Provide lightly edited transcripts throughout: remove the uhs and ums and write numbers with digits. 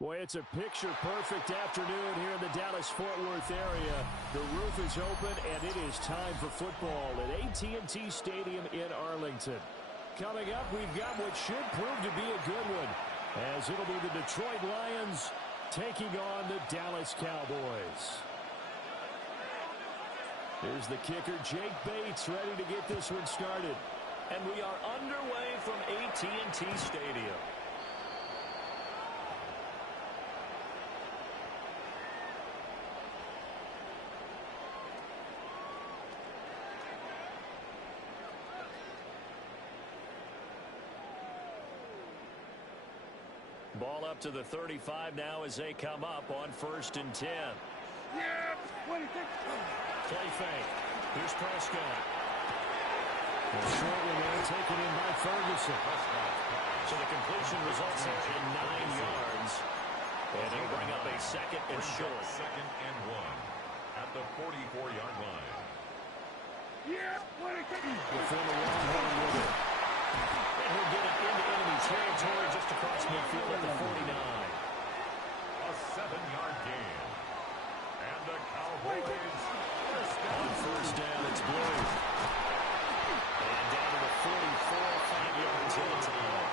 Boy, it's a picture-perfect afternoon here in the Dallas-Fort Worth area. The roof is open, and it is time for football at AT&T Stadium in Arlington. Coming up, we've got what should prove to be a good one, as it'll be the Detroit Lions taking on the Dallas Cowboys. Here's the kicker, Jake Bates, ready to get this one started. And we are underway from AT&T Stadium. Ball up to the 35 now as they come up on 1st and 10. Yeah, play fake. Here's Prescott. The short one there taken in by Ferguson. So the completion results in 9 yards. And he'll bring up a second and short. 2nd and 1 at the 44-yard line. Yeah, before the Longhorn with it. And he'll get it into enemy territory just across midfield at the 49. A 7-yard gain. And the Cowboys on 1st down, it's Blue. And down to the 44, 5 yards in the time.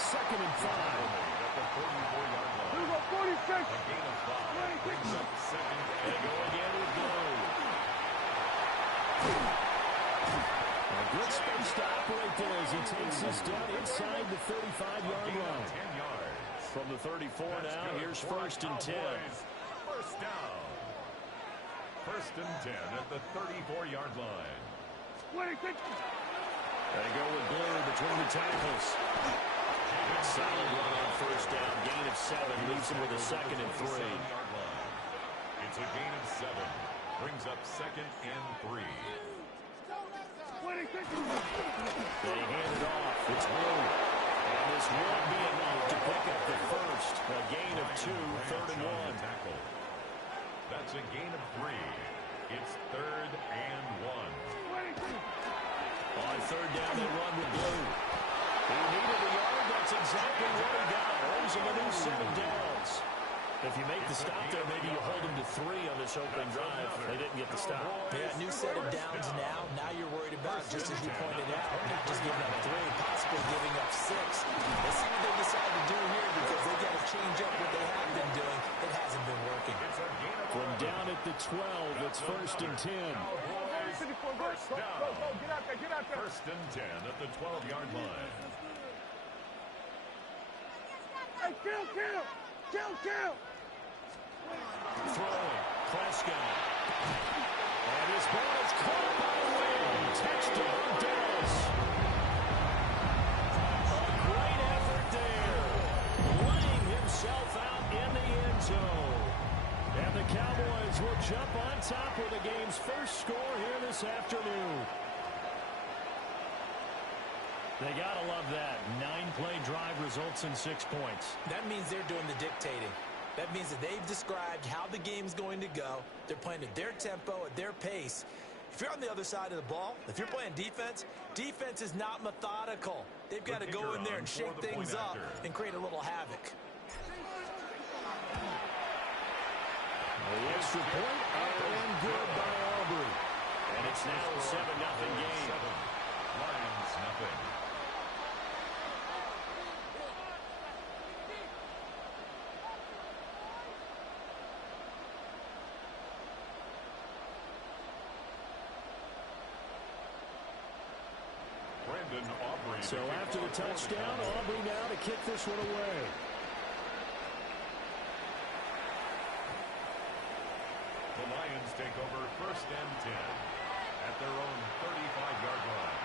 2nd and 5. At the 44-yard line. There's a 46. A gain of 5 brings up 2nd They go again with Blue. A good space to operate there as he takes this down inside the 35-yard line. 10 yards. From the 34 now, here's 1st and 10. First down. 1st and 10 at the 34-yard line. They go with Blue between the tackles. Solid run on 1st down. Gain of 7 leaves him with a 2nd and 3. It's a gain of 7. Brings up 2nd and 3. They hand it off. It's Blue. And this won't be enough to pick up the first. A gain of 2, 3rd and 1. That's a gain of 3. It's 3rd and 1. On 3rd down, they run with Blue. He needed a yard. That's exactly what he got. Earns him a new 7 downs. If you make the stop there, maybe you hold him to 3 on this opening drive. They didn't get the stop. Yeah, new set of downs now. Now you're worried about, just as you pointed out, just giving up 3, possibly giving up 6. Let's see what they decide to do here, because they got to change up what they have been doing. It hasn't been working. From down at the 12, it's 1st and 10. First down. Get out there. 1st and 10 at the 12-yard line. Hey, kill. Throwing. Prescott. And his ball is caught by Wynn. Touchdown, Dallas. A great effort there. Laying himself out in the end zone. And the Cowboys will jump on top with the game's first score here this afternoon. They gotta love that. 9-play drive results in 6 points. That means they're doing the dictating. That means that they've described how the game's going to go. They're playing at their tempo, at their pace. If you're on the other side of the ball, if you're playing defense, defense is not methodical. They've got to go in there and shake things up and create a little havoc. The extra point up and good by Aubrey. And it's now a 7-0 game. Lions nothing. So after the touchdown, Aubrey now to kick this one away. The Lions take over 1st and 10 at their own 35-yard line.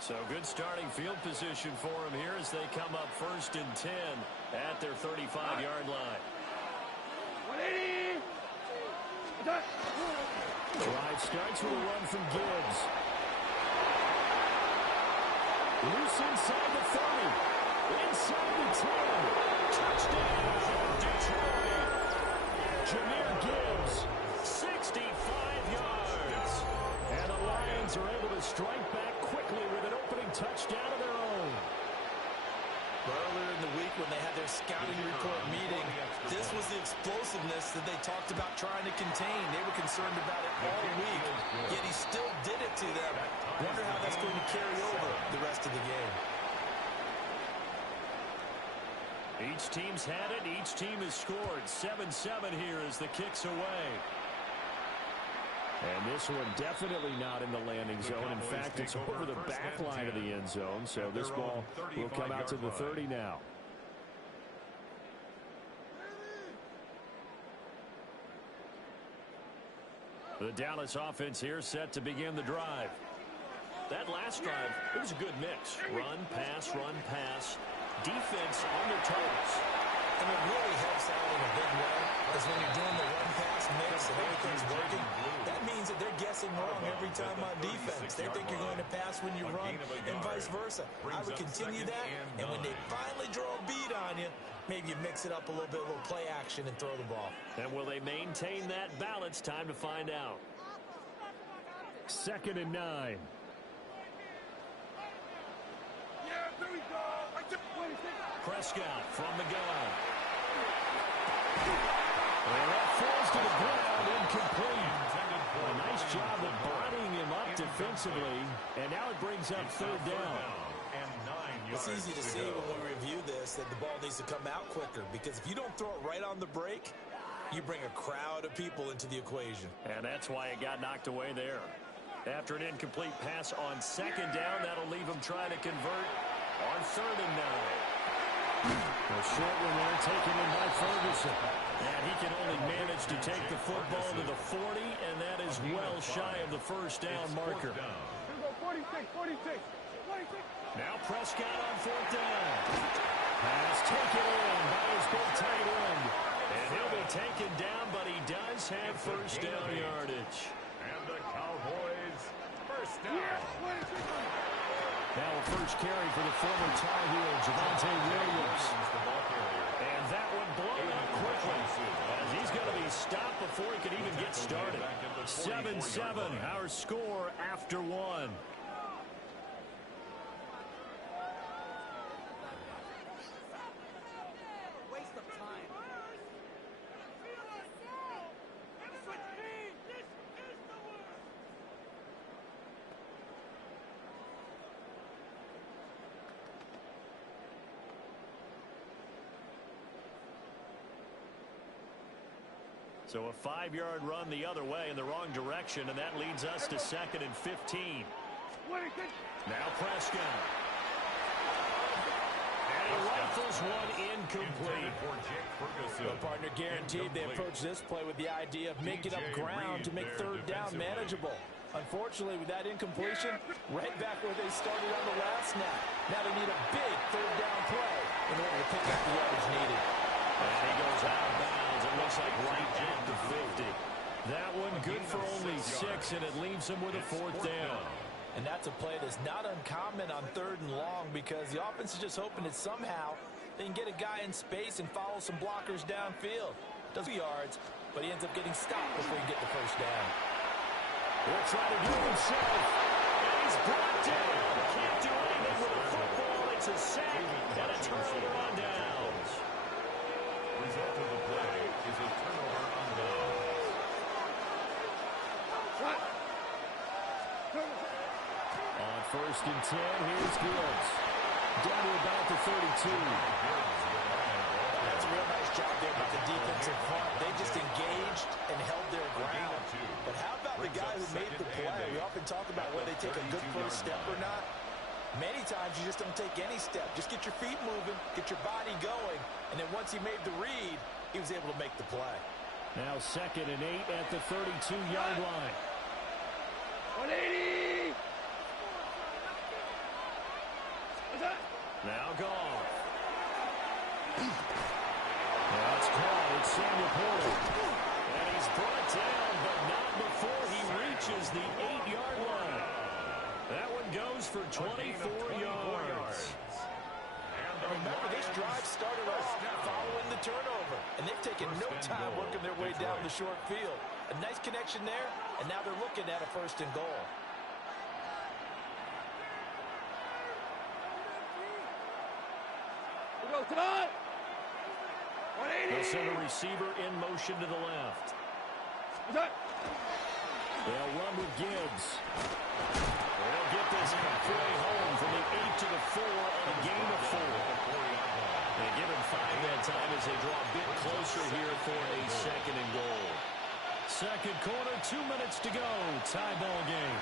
So good starting field position for them here as they come up 1st and 10 at their 35-yard line. 180. Drive starts with a run from Gibbs. Loose inside the 30. Inside the 10. Touchdown, Detroit. Jahmyr Gibbs. 65 yards. And the Lions are able to that they talked about trying to contain. They were concerned about it all week, yet he still did it to them. Wonder how that's going to carry over the rest of the game. Each team's had it. Each team has scored. 7-7 here as the kick's away. And this one definitely not in the landing zone. In fact, it's over the back line of the end zone. So this ball will come out to the 30 now. The Dallas offense here set to begin the drive. That last drive, it was a good mix. Run, pass, defense on their toes. And it really helps out in a big way, because when you're doing the run-pass mix and everything's working, that means that they're guessing wrong every time on defense. They think you're going to pass when you run, and vice versa. I would continue that, and when they finally draw a beat on you, maybe you mix it up a little bit, a little play action, and throw the ball. And will they maintain that balance? Time to find out. 2nd and 9. Yeah, there we go. Prescott from the gun. And that falls to the ground, incomplete. A nice job of bodying him up defensively. And now it brings up 3rd down. It's easy to see when we review this that the ball needs to come out quicker, because if you don't throw it right on the break, you bring a crowd of people into the equation. And that's why it got knocked away there. After an incomplete pass on 2nd down, that'll leave him trying to convert on 3rd and 9. A short one there taken in by Ferguson. And he can only manage to take the football to the 40, and that is well shy of the 1st down marker. 46, 46, 46. Now Prescott on 4th down. Pass taken in by his big tight end. And he'll be taken down, but he does have 1st down yardage. And the Cowboys, 1st down. Now a first carry for the former Tar Heel, Javonte Williams. And that one blown up quickly, as he's going to be stopped before he can even get started. 7-7, our score after 1. So a 5-yard run the other way in the wrong direction, and that leads us to 2nd and 15. Now Prescott. And he rifles one incomplete. The partner guaranteed they approach this play with the idea of making up ground to make 3rd down manageable. Unfortunately, with that incompletion, right back where they started on the last snap. Now they need a big 3rd down play in order to pick up the yardage needed. And he goes out of bounds. It looks like right at the 50. That one good for only 6, and it leaves him with a 4th down. And that's a play that's not uncommon on 3rd and long, because the offense is just hoping that somehow they can get a guy in space and follow some blockers downfield. Does 2 yards, but he ends up getting stopped before he can get the 1st down. He'll try to do it himself. And he's brought down. Can't do anything with the football. It's a sack and a turnover on downs. Result of the play is a turnover on downs. On 1st and 10, here's Gibbs. Down to about the 32. That's a real nice job there by the defensive front. They just engaged and held their ground. But how about the guy who made the play? We often talk about whether they take a good first step or not. Many times you just don't take any step. Just get your feet moving, get your body going, and then once he made the read, he was able to make the play. Now 2nd and 8 at the 32-yard line. 180. Now Goff. Now it's caught. It's Samuel Porter. And he's brought down, but not before he reaches the 8-yard line. That one goes for 24 yards. Remember, this drive started off following the turnover, and they've taken no time working their way down the short field. A nice connection there, and now they're looking at a 1st and goal. We go tonight. They'll send a receiver in motion to the left. They'll run with Gibbs. They'll get this halfway home from the 8 to the 4 on a gain of 4. They give him 5 that time as they draw a bit closer here for a second and goal. Second quarter, 2 minutes to go. Tie ball game.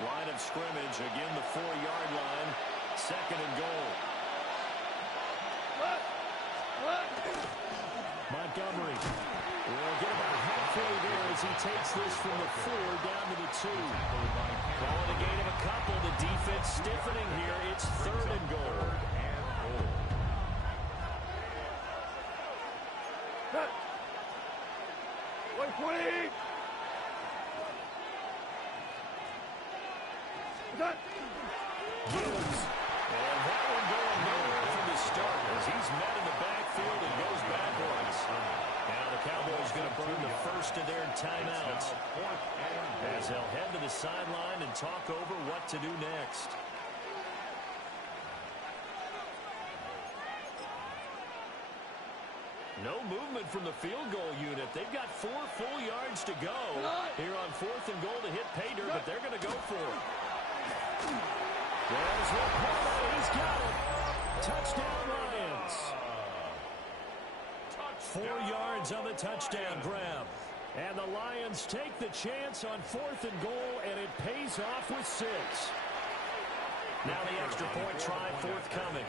Line of scrimmage, again the 4-yard line. Second and goal. Montgomery will get about halfway there as he takes this from the 4 down to the 2. Calling a gain of a couple. The defense stiffening here. It's third and goal. Gibbs. And that one going nowhere from the start as he's met in the backfield and goes backwards. Now the Cowboys going to burn the first of their timeouts as they'll head to the sideline and talk over what to do next. No movement from the field goal unit. They've got 4 full yards to go here on 4th and goal to hit pay dirt, but they're going to go for it. There's Rapola. He's got it. Touchdown, Lions. 4 yards on the touchdown grab. And the Lions take the chance on 4th and goal, and it pays off with 6. Now the extra point try forthcoming.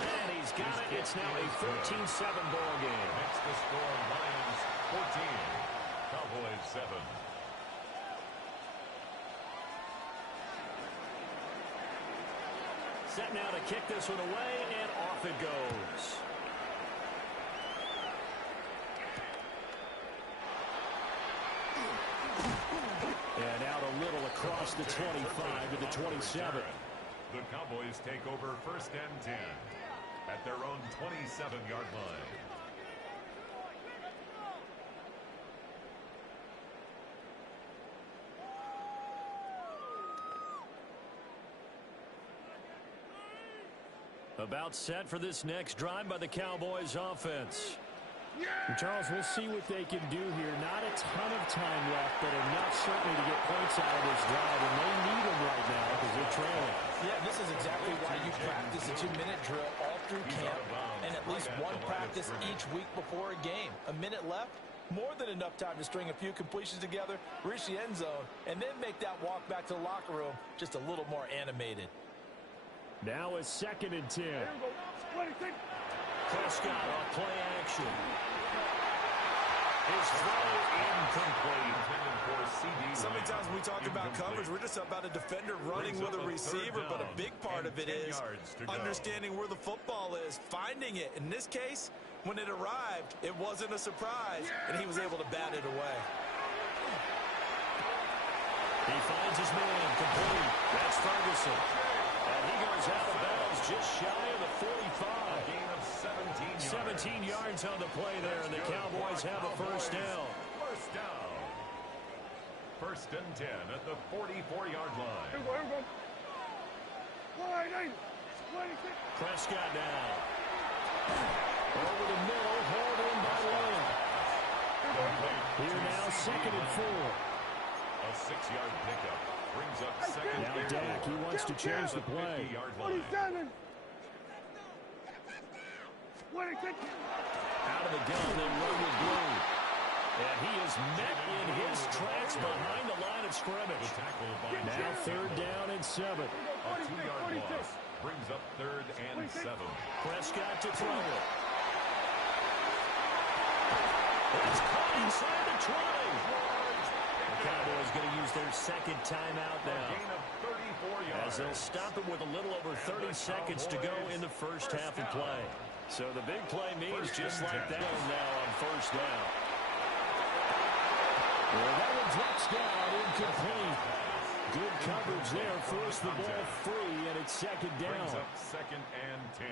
And he's got it. It's now a 13-7 ball game. Next the score, Lions 14, Cowboys 7. Set now to kick this one away, and off it goes. And out a little across the 25 to the 27. The Cowboys take over 1st and 10 at their own 27-yard line. About set for this next drive by the Cowboys offense. And Charles, we'll see what they can do here. Not a ton of time left, but enough certainly to get points out of this drive, and they need them right now because they're trailing. Yeah, this is exactly why you practice a 2-minute drill all through camp and at least one practice each week before a game. A minute left, more than enough time to string a few completions together, reach the end zone, and then make that walk back to the locker room just a little more animated. Now it's 2nd and 10. Prescott on play action. His throw incomplete. So many times when we talk about coverage, we're just about a defender running with a receiver, but a big part of it is understanding where the football is, finding it. In this case, when it arrived, it wasn't a surprise, and he was able to bat it away. He finds his man complete. That's Ferguson. And he goes out of bounds just shy of the 45. A gain of 17 yards on the play there, and the Cowboys have a first down. First down. 1st and 10 at the 44-yard line. Prescott now. Over the middle, hauled in by Lane. Here now, 2nd and 4. A 6-yard pickup brings up 2nd Now and Dak, he wants to change the play. 50-yard line. 47. Out of the gun, they run with Blue. And he is met in his tracks behind the line of scrimmage. Now 3rd down and 7. A 2-yard loss brings up 3rd and 7. Prescott to throw it. It's caught inside the 20. The Cowboys going to use their 2nd timeout now, Gain of 34 yards. as they'll stop it with a little over 30 seconds to go in the first half of play. So the big play means just like that now on 1st down. Well, that one drops down, incomplete. Good coverage there, forced the ball free, and it's 2nd down. Brings up 2nd and 10.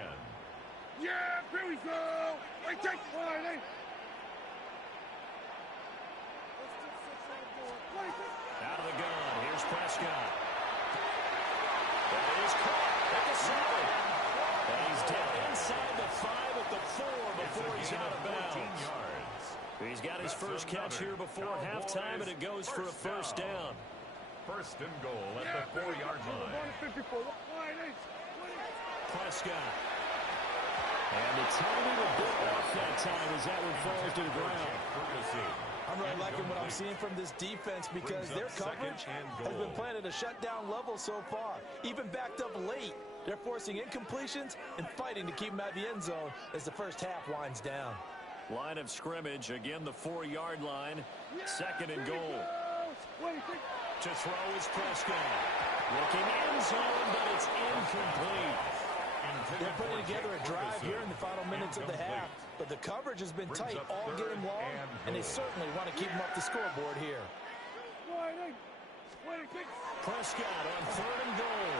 Yeah, here we go. Wait, take one. Out of the gun, here's Prescott. That is caught at the 7. And he's down inside the 5 at the 4 before he's out of bounds. He's got his first catch here before halftime, and it goes for a first down. First and goal at the 4-yard line. Prescott. And the timing a bit off that time as that one falls to the ground. I'm really liking what I'm seeing from this defense because their coverage has been playing at a shutdown level so far. Even backed up late, they're forcing incompletions and fighting to keep them at the end zone as the first half winds down. Line of scrimmage, again the 4-yard line. Second and goal. To throw is Prescott. Looking end zone, but it's incomplete. They're putting together a drive here in the final minutes of the half, but the coverage has been tight all game long, and they certainly want to keep them up the scoreboard here. Prescott on third and goal.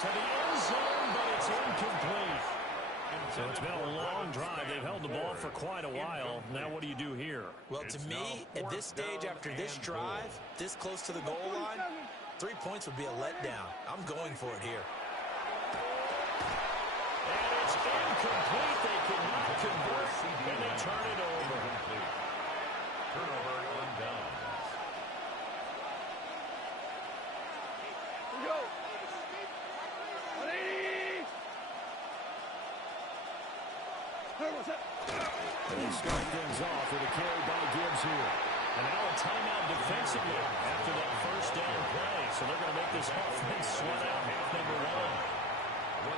To the end zone, but it's incomplete. So it's been a long drive. They've held the ball for quite a while. Now what do you do here? Well, to me, at this stage after this drive, this close to the goal line, 3 points would be a letdown. I'm going for it here. And it's incomplete. They cannot convert, and they turn it over. Turnover on downs. Go. 180. They start things off with a carry by Gibbs here. And now a timeout defensively after that first down play. So they're going to make this offense sweat out half number 1.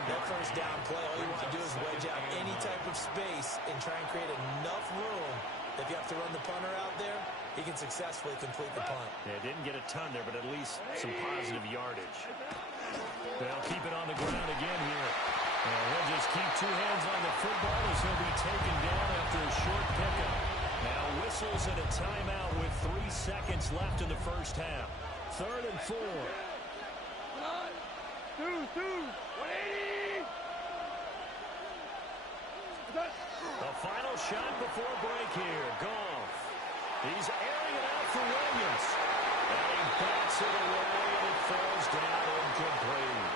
That first down play, all you want to do is wedge out any type of space and try and create enough room. If you have to run the punter out there, he can successfully complete the punt. Yeah, didn't get a ton there, but at least some positive yardage. They'll keep it on the ground again here. And he'll just keep 2 hands on the football as he'll be taken down after a short pickup. Now whistles and a timeout with 3 seconds left in the first half. Third and 4. 2, 180. The final shot before break here. Goff. He's airing it out for Williams. And he bats it away, and it falls down incomplete.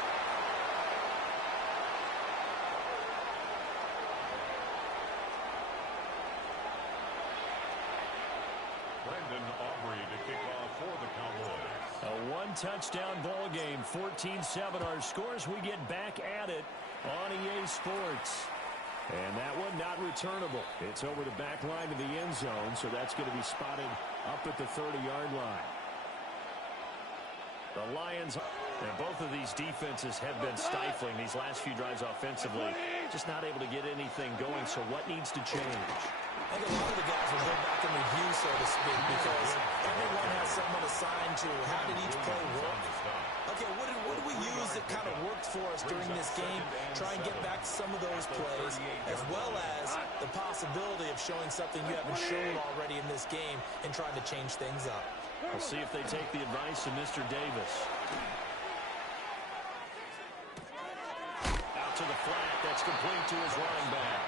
Brandon Aubrey to kick off for the Cowboys. A 1-touchdown ball game, 14-7 our scores. We get back at it on EA Sports. And that one not returnable. It's over the back line of the end zone, so that's going to be spotted up at the 30-yard line. The Lions, and both of these defenses have been stifling these last few drives offensively. Just not able to get anything going, so what needs to change? I think a lot of the guys will go back in review, so to speak, because everyone has someone assigned to how did each play work. Okay, what did we use that kind of worked for us during this game? Try and get back to some of those plays, as well as the possibility of showing something you haven't shown already in this game and trying to change things up. We'll see if they take the advice of Mr. Davis. Out to the flat. That's complete to his running back.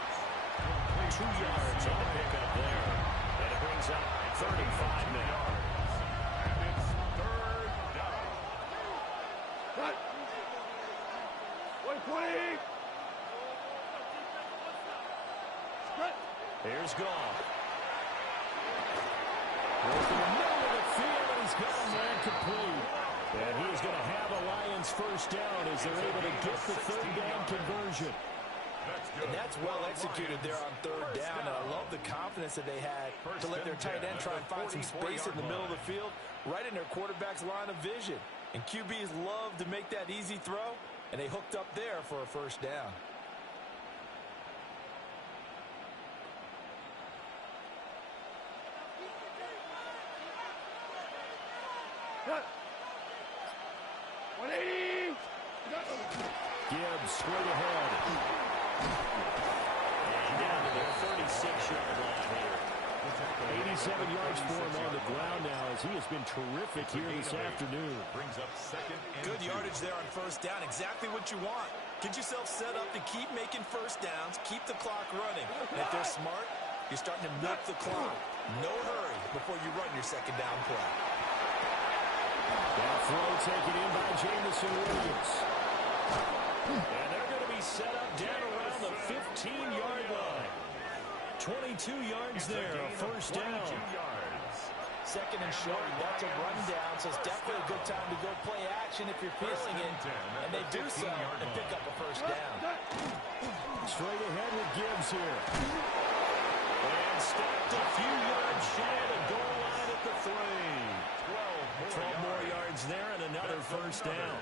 2 yards on the pickup there. And it brings up 35 now. And it's third down. Cut. 120. Cut. Here's Goff. Goes to the middle of the field, and he's got him there complete. And he is going to have a Lions first down as they're able to get the third down conversion. And that's well executed there on third down. And I love the confidence that they had to let their tight end try and find some space in the middle of the field, right in their quarterback's line of vision. And QBs love to make that easy throw, and they hooked up there for a first down. Cut. 180. Gibbs straight ahead. And down to the 36-yard line here. 87 yards for him on the ground now as he has been terrific here this afternoon. Brings up second and Good 2. yardage there on first down. Exactly what you want. Get yourself set up to keep making first downs, keep the clock running. And if they're smart, you're starting to milk the clock. No hurry before you run your second down play. That throw taken in by Jamison Williams. And they're going to be set up down around the 15-yard line. 22 yards there, a first down. Second and short, that's a rundown, so it's definitely a good time to go play action if you're feeling it. And they do so and pick up a first down. Straight ahead with Gibbs here. And stopped a few yards shy of the goal line at the 3. 12 more yards there and another first down.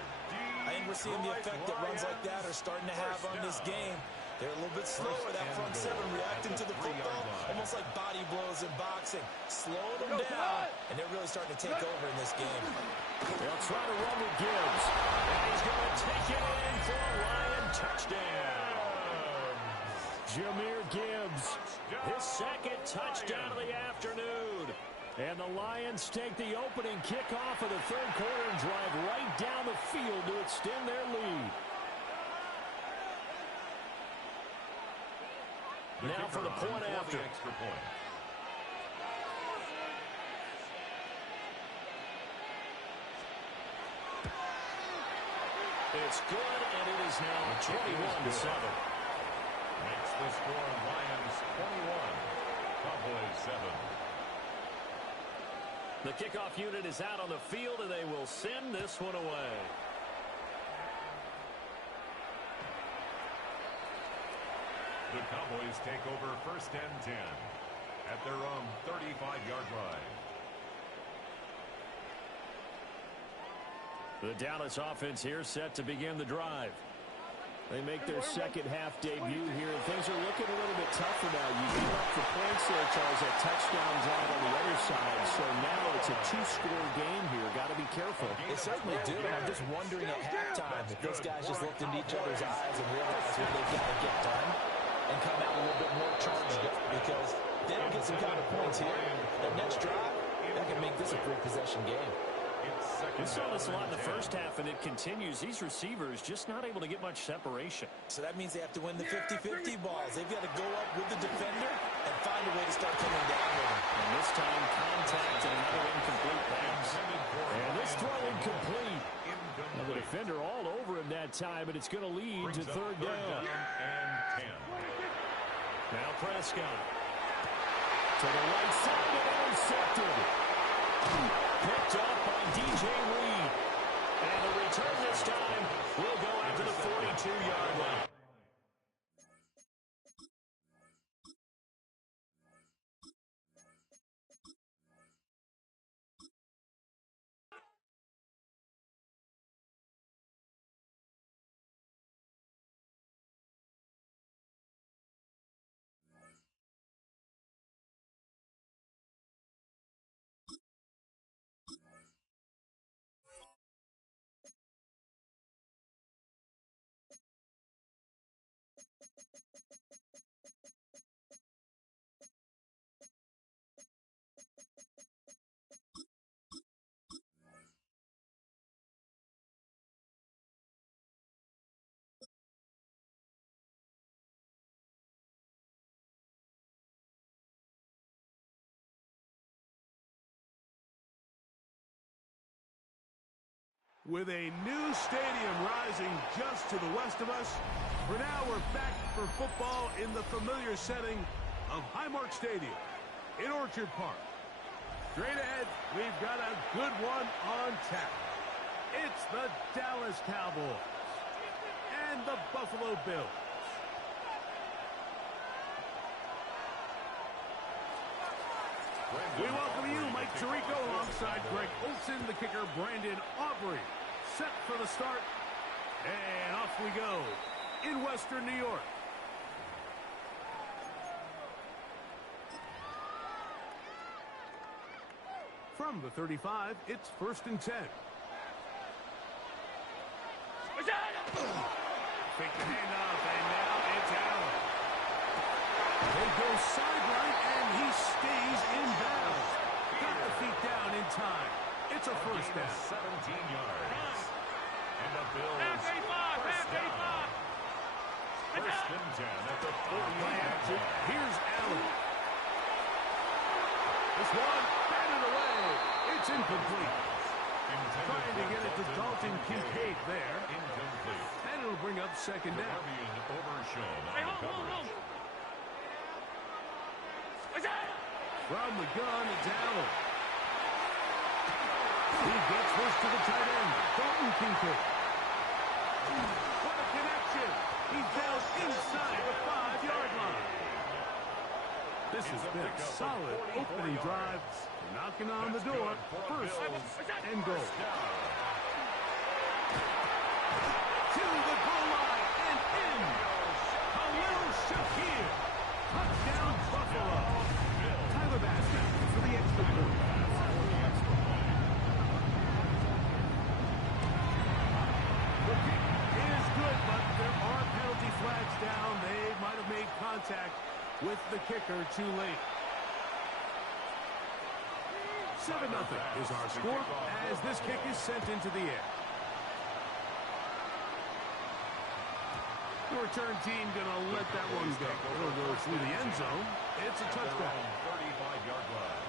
I think we're seeing the effect that runs like that are starting to have on this game. They're a little bit slower, that front seven, reacting to the football, almost like body blows in boxing. Slowing them down, and they're really starting to take over in this game. They'll try to run with Gibbs. And he's going to take it in for a Lion touchdown. Jahmyr Gibbs, his second touchdown of the afternoon. And the Lions take the opening kickoff of the third quarter and drive right down the field to extend their lead. Now for the point after. Extra point. It's good, and it is now 21-7. Makes the score Lions 21, Cowboys 7. The kickoff unit is out on the field, and they will send this one away. The Cowboys take over first and 10 at their own 35-yard line. The Dallas offense here set to begin the drive. They make their second half debut here, and things are looking a little bit tougher now. You give up the points there, Charles, that touchdown drive on the other side. So now it's a two-score game here. Got to be careful. They certainly do. And I'm just wondering at halftime if those guys just looked into each other's eyes and realized what they've got to get done and come out a little bit more charged up, because they don't get some kind of points here. That next drive, that can make this a three-possession game. We saw this a lot in the first half, and it continues. These receivers just not able to get much separation. So that means they have to win the 50-50 balls. They've got to go up with the defender and find a way to start coming down with him. And this time, contact and another incomplete pass. And this throw incomplete. And the defender all over him that time, and it's going to lead to third down. And 10. Now Prescott. To the right side and intercepted. Picked up by DJ Reed. And the return this time will go out to the 42-yard line. With a new stadium rising just to the west of us, for now we're back for football in the familiar setting of Highmark Stadium in Orchard Park. Straight ahead, we've got a good one on tap. It's the Dallas Cowboys and the Buffalo Bills. We welcome you, Mike Tirico, alongside Greg Olson, the kicker, Brandon Aubrey. Set for the start, and off we go in Western New York. From the 35, it's 1st and 10. Fake the handoff, and now it's Allen. They go sideline, and he stays in bounds. Got the feet down in time. It's a first down. 17 yards. And the Bills first down. First and 10 at the 40-yard line. Here's Allen. This one batted away. It's incomplete. Trying to get it to Dalton Kincaid there. Incomplete. And it'll bring up second down. Being overshown on the coverage. From the gun, it's Allen. He gets this to the tight end, Dalton Kincaid. What a connection. He's down inside the 5-yard line. This has been a solid opening drive. Knocking on the door. First and goal. To the goal line and in. Khalil Shakir. Touchdown Buffalo. Tyler Bass for the extra point. The kick is good, but there are penalty flags down. They might have made contact with the kicker too late. 7-0 is our score as this kick is sent into the air. The return team going to let that one go. It'll go through the end zone. It's a touchdown. 35-yard line.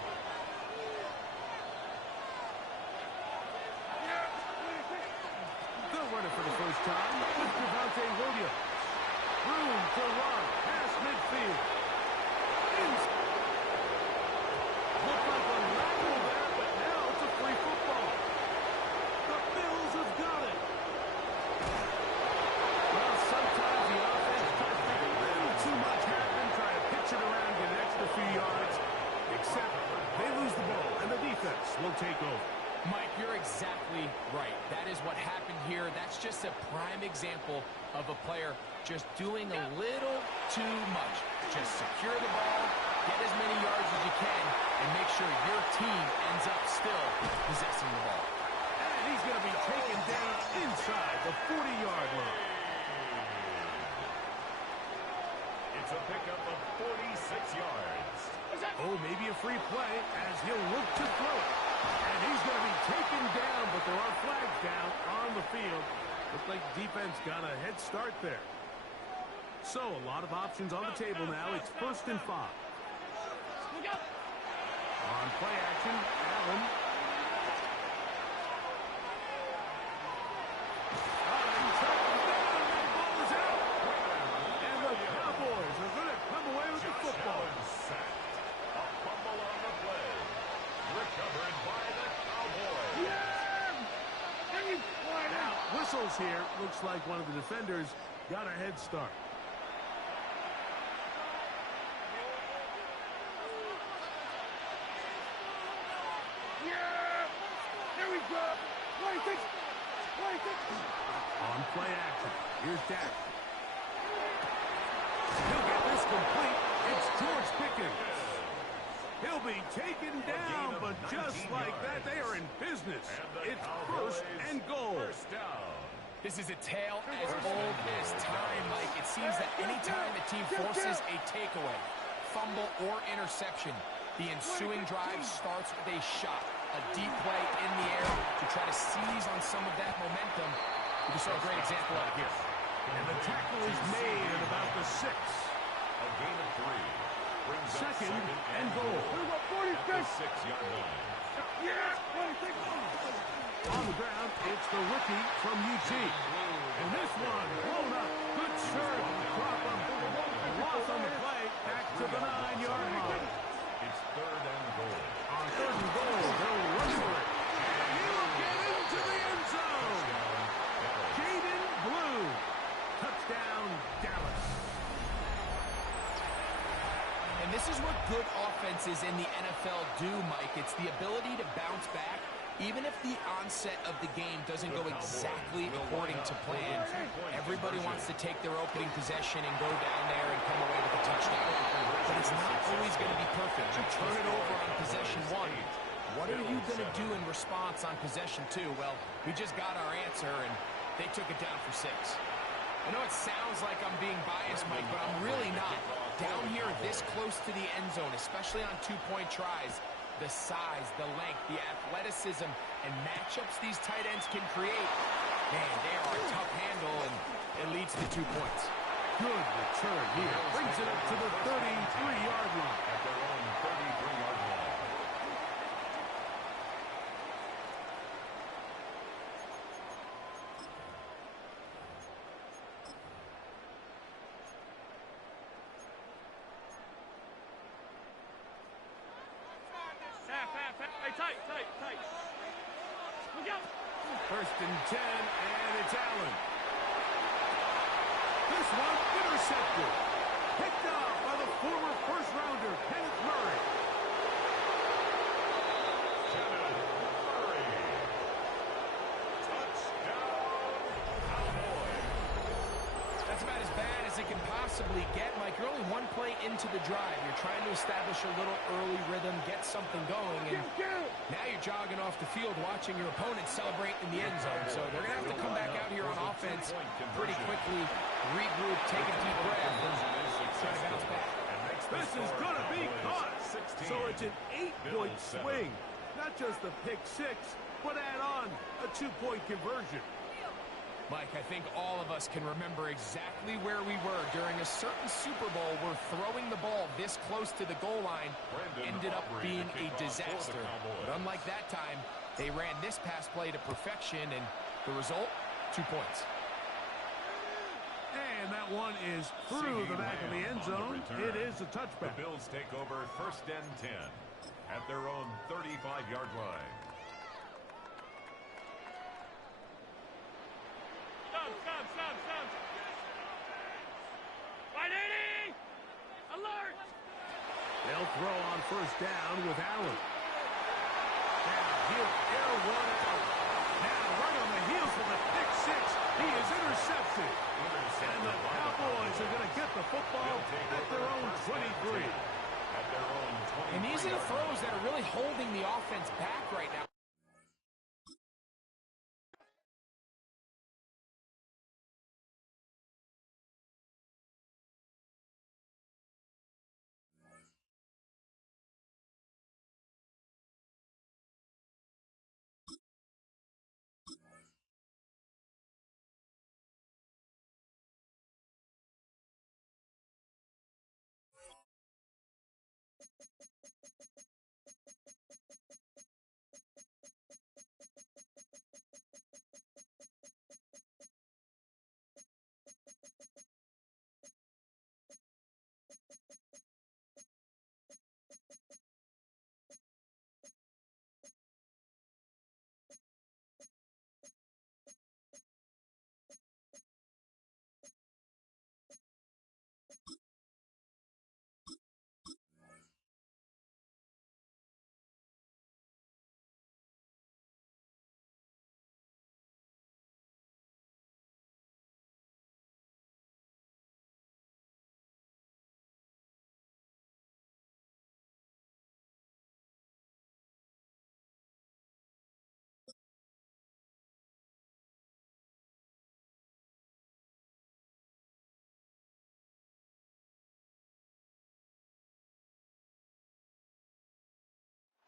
They'll run it for the first time with Javonte Williams. Room to run past midfield. Looked like a lateral there, but now it's a free football. The Bills have got it. Well, sometimes the offense tries to make a little too much happen, try to pitch it around, get an extra few yards, except they lose the ball, and the defense will take over. Mike, you're exactly right. That is what happened here. That's just a prime example of a player just doing a little too much. Just secure the ball, get as many yards as you can, and make sure your team ends up still possessing the ball. And he's going to be taken down inside the 40-yard line. It's a pickup of 46 yards. Oh, maybe a free play as he'll look to throw it. And he's going to be taken down, but there are flags down on the field. Looks like defense got a head start there. So, a lot of options on the table now. It's 1st and 5. On play action, Allen. Ball is out. And the Cowboys are going to come away with the football. A fumble on the play. Recovered by the Cowboys. Now, whistles here. Looks like one of the defenders got a head start. Here we go. On play action. Here's Dak. He'll get this complete. It's George Pickens. He'll be taken down, but just like that, they are in business. It's 1st and goal. This is a tale as old as time, Mike. It seems that any time the team forces a takeaway, fumble, or interception, the ensuing drive starts with a shot, a deep play in the air to try to seize on some of that momentum. We just saw a great example out here. And the tackle is made at about the 6. A gain of 3. Second and goal. 6-yard line. On the ground, it's the rookie from UT. And this one blown up. Good serve. Drop him. Loss on the play. Back to the 9-yard line. It's 3rd and goal. On 3rd and goal, they'll run for it. And he'll get into the end zone. Jaden Blue. Touchdown, Dallas. And this is what good offenses in the NFL do, Mike. It's the ability to bounce back, even if the onset of the game doesn't go exactly according to plan. Everybody wants to take their opening possession and go down there and come away with a touchdown. But it's not always going to be perfect. You turn it over on possession 1. What are you going to do in response on possession 2? Well, we just got our answer, and they took it down for 6. I know it sounds like I'm being biased, Mike, but I'm really not. Down here this close to the end zone, especially on 2-point tries, the size, the length, the athleticism, and matchups these tight ends can create, man, they are a tough handle, and it leads to 2 points. Good return here. Brings it up to the 33-yard line. At their own 33-yard line. First and 10, and it's Allen. This one intercepted. Picked up by the former first-rounder, Kenneth Murray. That's about as bad as it can possibly get, Mike. You're only one play into the drive. You're trying to establish a little early rhythm, get something going, and now you're jogging off the field watching your opponent celebrate in the end zone. So they're going to have to come back out here on offense pretty quickly, regroup, take a deep breath, and try to bounce back. This is going to be caught. So it's an 8-point swing. Not just the pick six, but add on a 2-point conversion. Mike, I think all of us can remember exactly where we were during a certain Super Bowl where throwing the ball this close to the goal line ended up being a disaster. But unlike that time, they ran this pass play to perfection, and the result, 2 points. And that one is through the back of the end zone. It is a touchback. The Bills take over first and 10 at their own 35-yard line. They'll throw on first down with Allen. Now he'll air one out. Now right on the heels of the pick six, he is intercepted. And the Cowboys are going to get the football at their own 23. And these are the throws that are really holding the offense back right now.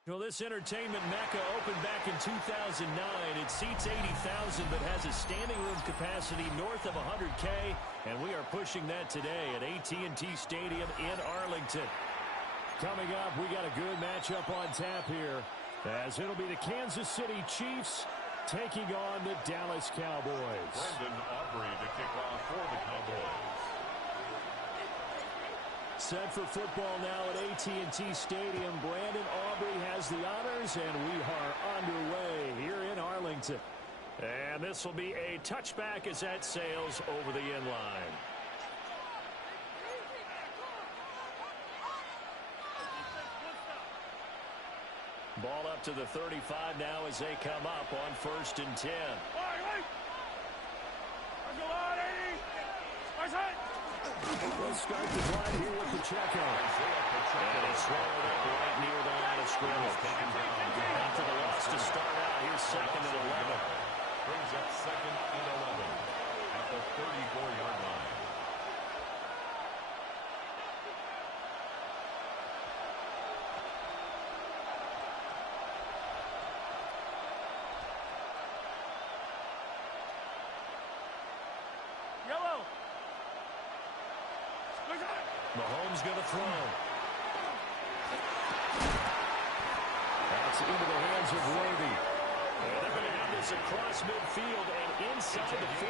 Well, this entertainment mecca opened back in 2009. It seats 80,000 but has a standing room capacity north of 100K, and we are pushing that today at AT&T Stadium in Arlington. Coming up, we got a good matchup on tap here, as it'll be the Kansas City Chiefs taking on the Dallas Cowboys. Brandon Aubrey to kick off for the Cowboys. Set for football now at AT&T Stadium. Brandon Aubrey has the honors, and we are underway here in Arlington. And this will be a touchback as that sails over the end line. Ball up to the 35 now as they come up on first and 10. We'll start the drive here with Pacheco. And it's swallowed up right near the line of scrimmage. After the loss to start out, here's second and 11. Brings up second and 11 at the 34-yard line. Mahomes going to throw. That's into the hands of Worthy. And they're going to have this across midfield and inside the 45.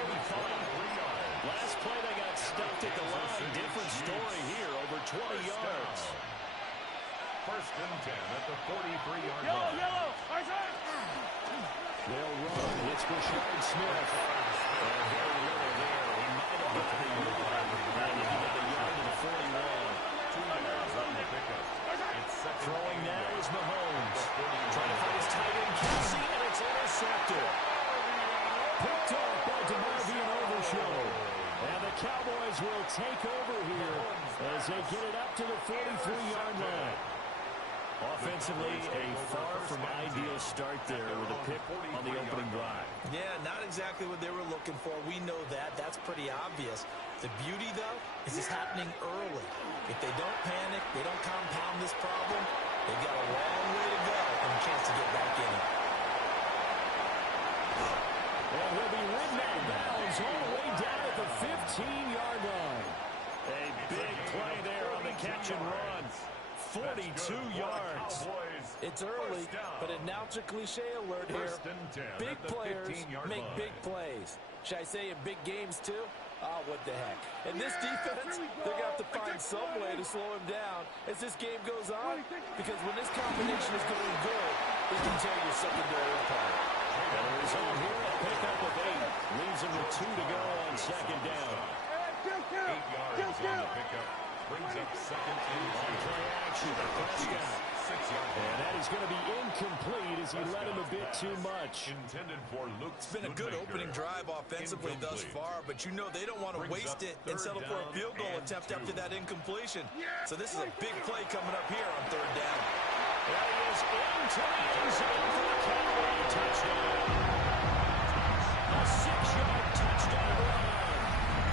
Last play they got stuffed at the line. Different story here, over 20 yards. First and 10 at the 43-yard line. They'll run. It's Rashard Smith. And very little there. He might have gotten a yard. He got a yard to the 41. 2 yards on the pickup. It's second. Throwing now is Mahomes. Trying to find his tight end, Kelsey, and it's intercepted. Picked off by DeMarvion Overshow. And the Cowboys will take over here as they get it up to the 43-yard line. Offensively, a far from ideal start there with a pick on the opening drive. Yeah, not exactly what they were looking for. We know that. That's pretty obvious. The beauty, though, is it's happening early. If they don't panic, they don't compound this problem, they've got a long way to go and a chance to get back in it. And he'll be ridden out of bounds all the way down at the 15-yard line. A big play there on the catch and run. 42 yards. It's early, but announcer cliche alert here. Big players make big plays. Should I say in big games, too? Oh, what the heck. And this defense, they're going to have to find some way to slow him down as this game goes on, because when this combination is going good, it can tear your secondary apart. And the result here, a pickup of 8. Leaves him with 2 to go on second down. 8 yards on the pickup. Brings up second and On play action, Prescott. 6-yard. And that is going to be incomplete as he led him a bit too much. Intended for Luke. It's been a good opening drive offensively thus far, but you know they don't want to waste it and settle for a field goal attempt after that incompletion. So this is a big play coming up here on third down. There he is into the end zone for the Cowboy touchdown. A 6-yard touchdown run.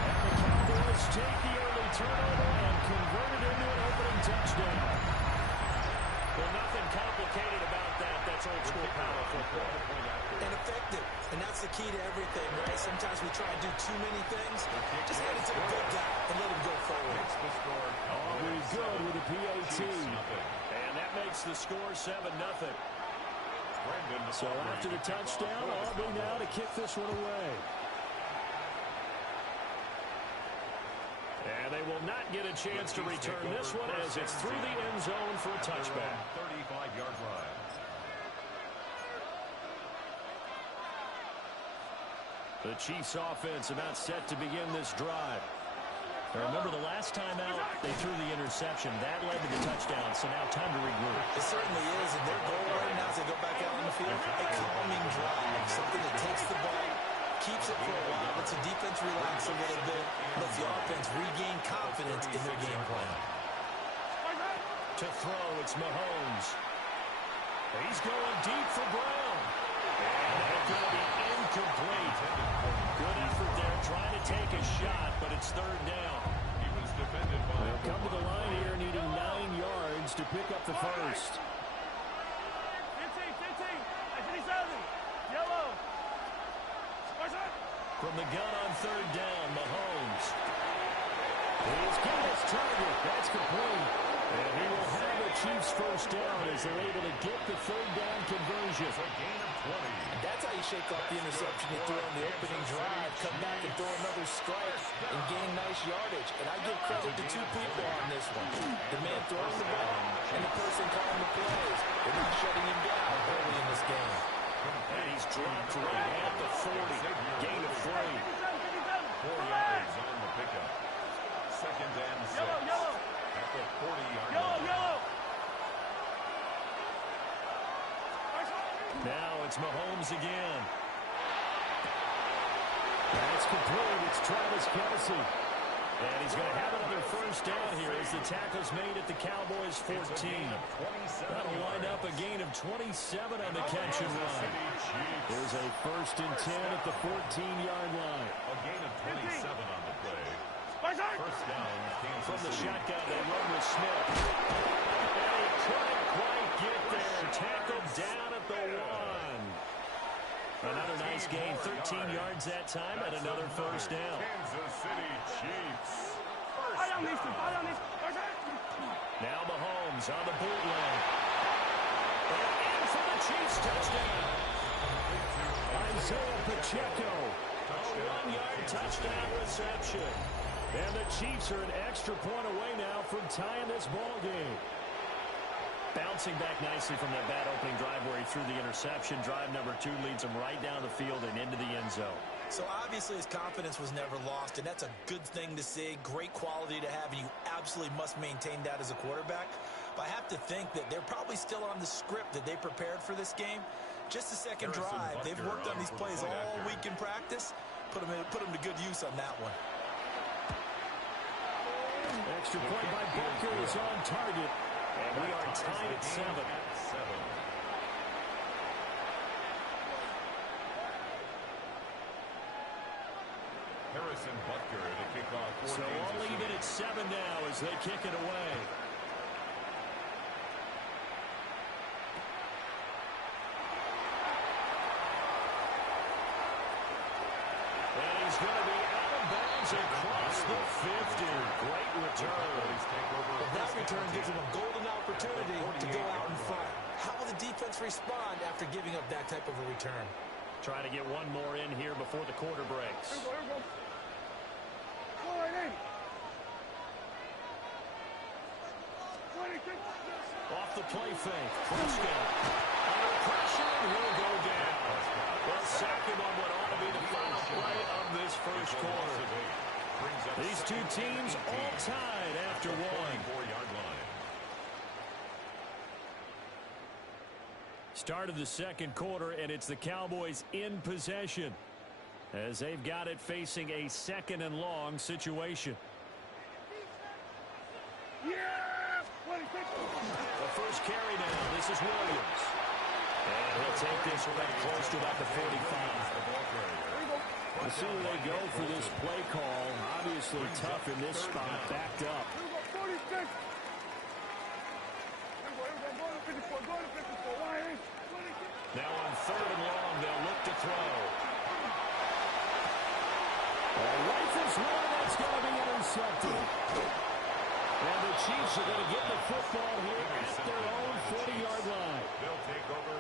And the Cowboys take the early turnover and convert it into an opening touchdown. Well, nothing complicated about that. That's old school power football. And effective. And that's the key to everything, right? Sometimes we try and do too many things. Just hand it to the big guy and let him go forward. Aubrey good with a PAT. And that makes the score 7-0. So after the touchdown, Aubrey now to kick this one away. And they will not get a chance to return this one as it's through the end zone for a touchback. 35-yard line. The Chiefs offense about set to begin this drive. Now remember the last time out, they threw the interception. That led to the touchdown, so now time to regroup. It certainly is, and their goal right now as they go back out on the field, a calming drive, something that takes the ball, keeps it for a while, lets the defense relax a little bit, lets the offense regain confidence in their game plan. To throw, it's Mahomes. He's going deep for Brown. And that's going to be incomplete. Good effort there, trying to take a shot, but it's third down. He was defended by. They'll come to the line here needing 9 yards to pick up the first. From the gun on third down, Mahomes. He's got his target. That's complete. And he will have the Chiefs first down as they're able to get the third down conversion. A gain of 20. That's how you shake off the interception you threw on the opening drive, come back and throw another strike and gain nice yardage. And I give credit to 2 people on this one. The man throwing the ball and the person calling the plays. They're not shutting him down early in this game. And he's dropped right at the 40. Gain of 3. 4 yards on the pickup. Second and 6. At the 40-yard line. Now it's Mahomes again. That's complete. It's Travis Kelce. And he's going to have another first down here as the tackle's made at the Cowboys' 14. That'll wind up a gain of 27 on the catch and run. There's a first and 10 at the 14-yard line. A gain of 27 on the play. First down, Kansas From the City. shotgun, they run with Smith. And he couldn't quite get there. Tackled down at the 1. Another nice gain, 13 yards that time, and another first down. Kansas City Chiefs. Now Mahomes on the bootleg. And in for the Chiefs touchdown. Isaiah Pacheco. A 1-yard touchdown reception. And the Chiefs are an extra point away now from tying this ball game. Bouncing back nicely from that bad opening drive where he threw the interception. Drive number 2 leads him right down the field and into the end zone. So obviously his confidence was never lost, and that's a good thing to see. Great quality to have, and you absolutely must maintain that as a quarterback. But I have to think that they're probably still on the script that they prepared for this game. Just the second drive. They've worked on these plays all week in practice. Put them to good use on that one. Extra point by Butker is on target. And we are tied at 7. Harrison Butker to kick off. So all even at 7 now as they kick it away. And he's going to be out of bounds across the 50. Great return. But that return gives him a golden opportunity to go out in front. How will the defense respond after giving up that type of a return? Trying to get one more in here before the quarter breaks. Here we go. Off the play fake. Prescott. Under pressure, and he'll go down. Well, sack him on what ought to be the final play of this first quarter. These two teams all tied after one. Start of the second quarter, and it's the Cowboys in possession as they've got it facing a 2nd and long situation. The first carry now. This is Williams. And he'll take this right close to about the 45. We'll see where they go for this play call. Obviously tough in this spot, backed up. Now on 3rd and long, they'll look to throw. Rifles one, that's going to be intercepted. And the Chiefs are going to get the football here at their own 40-yard line.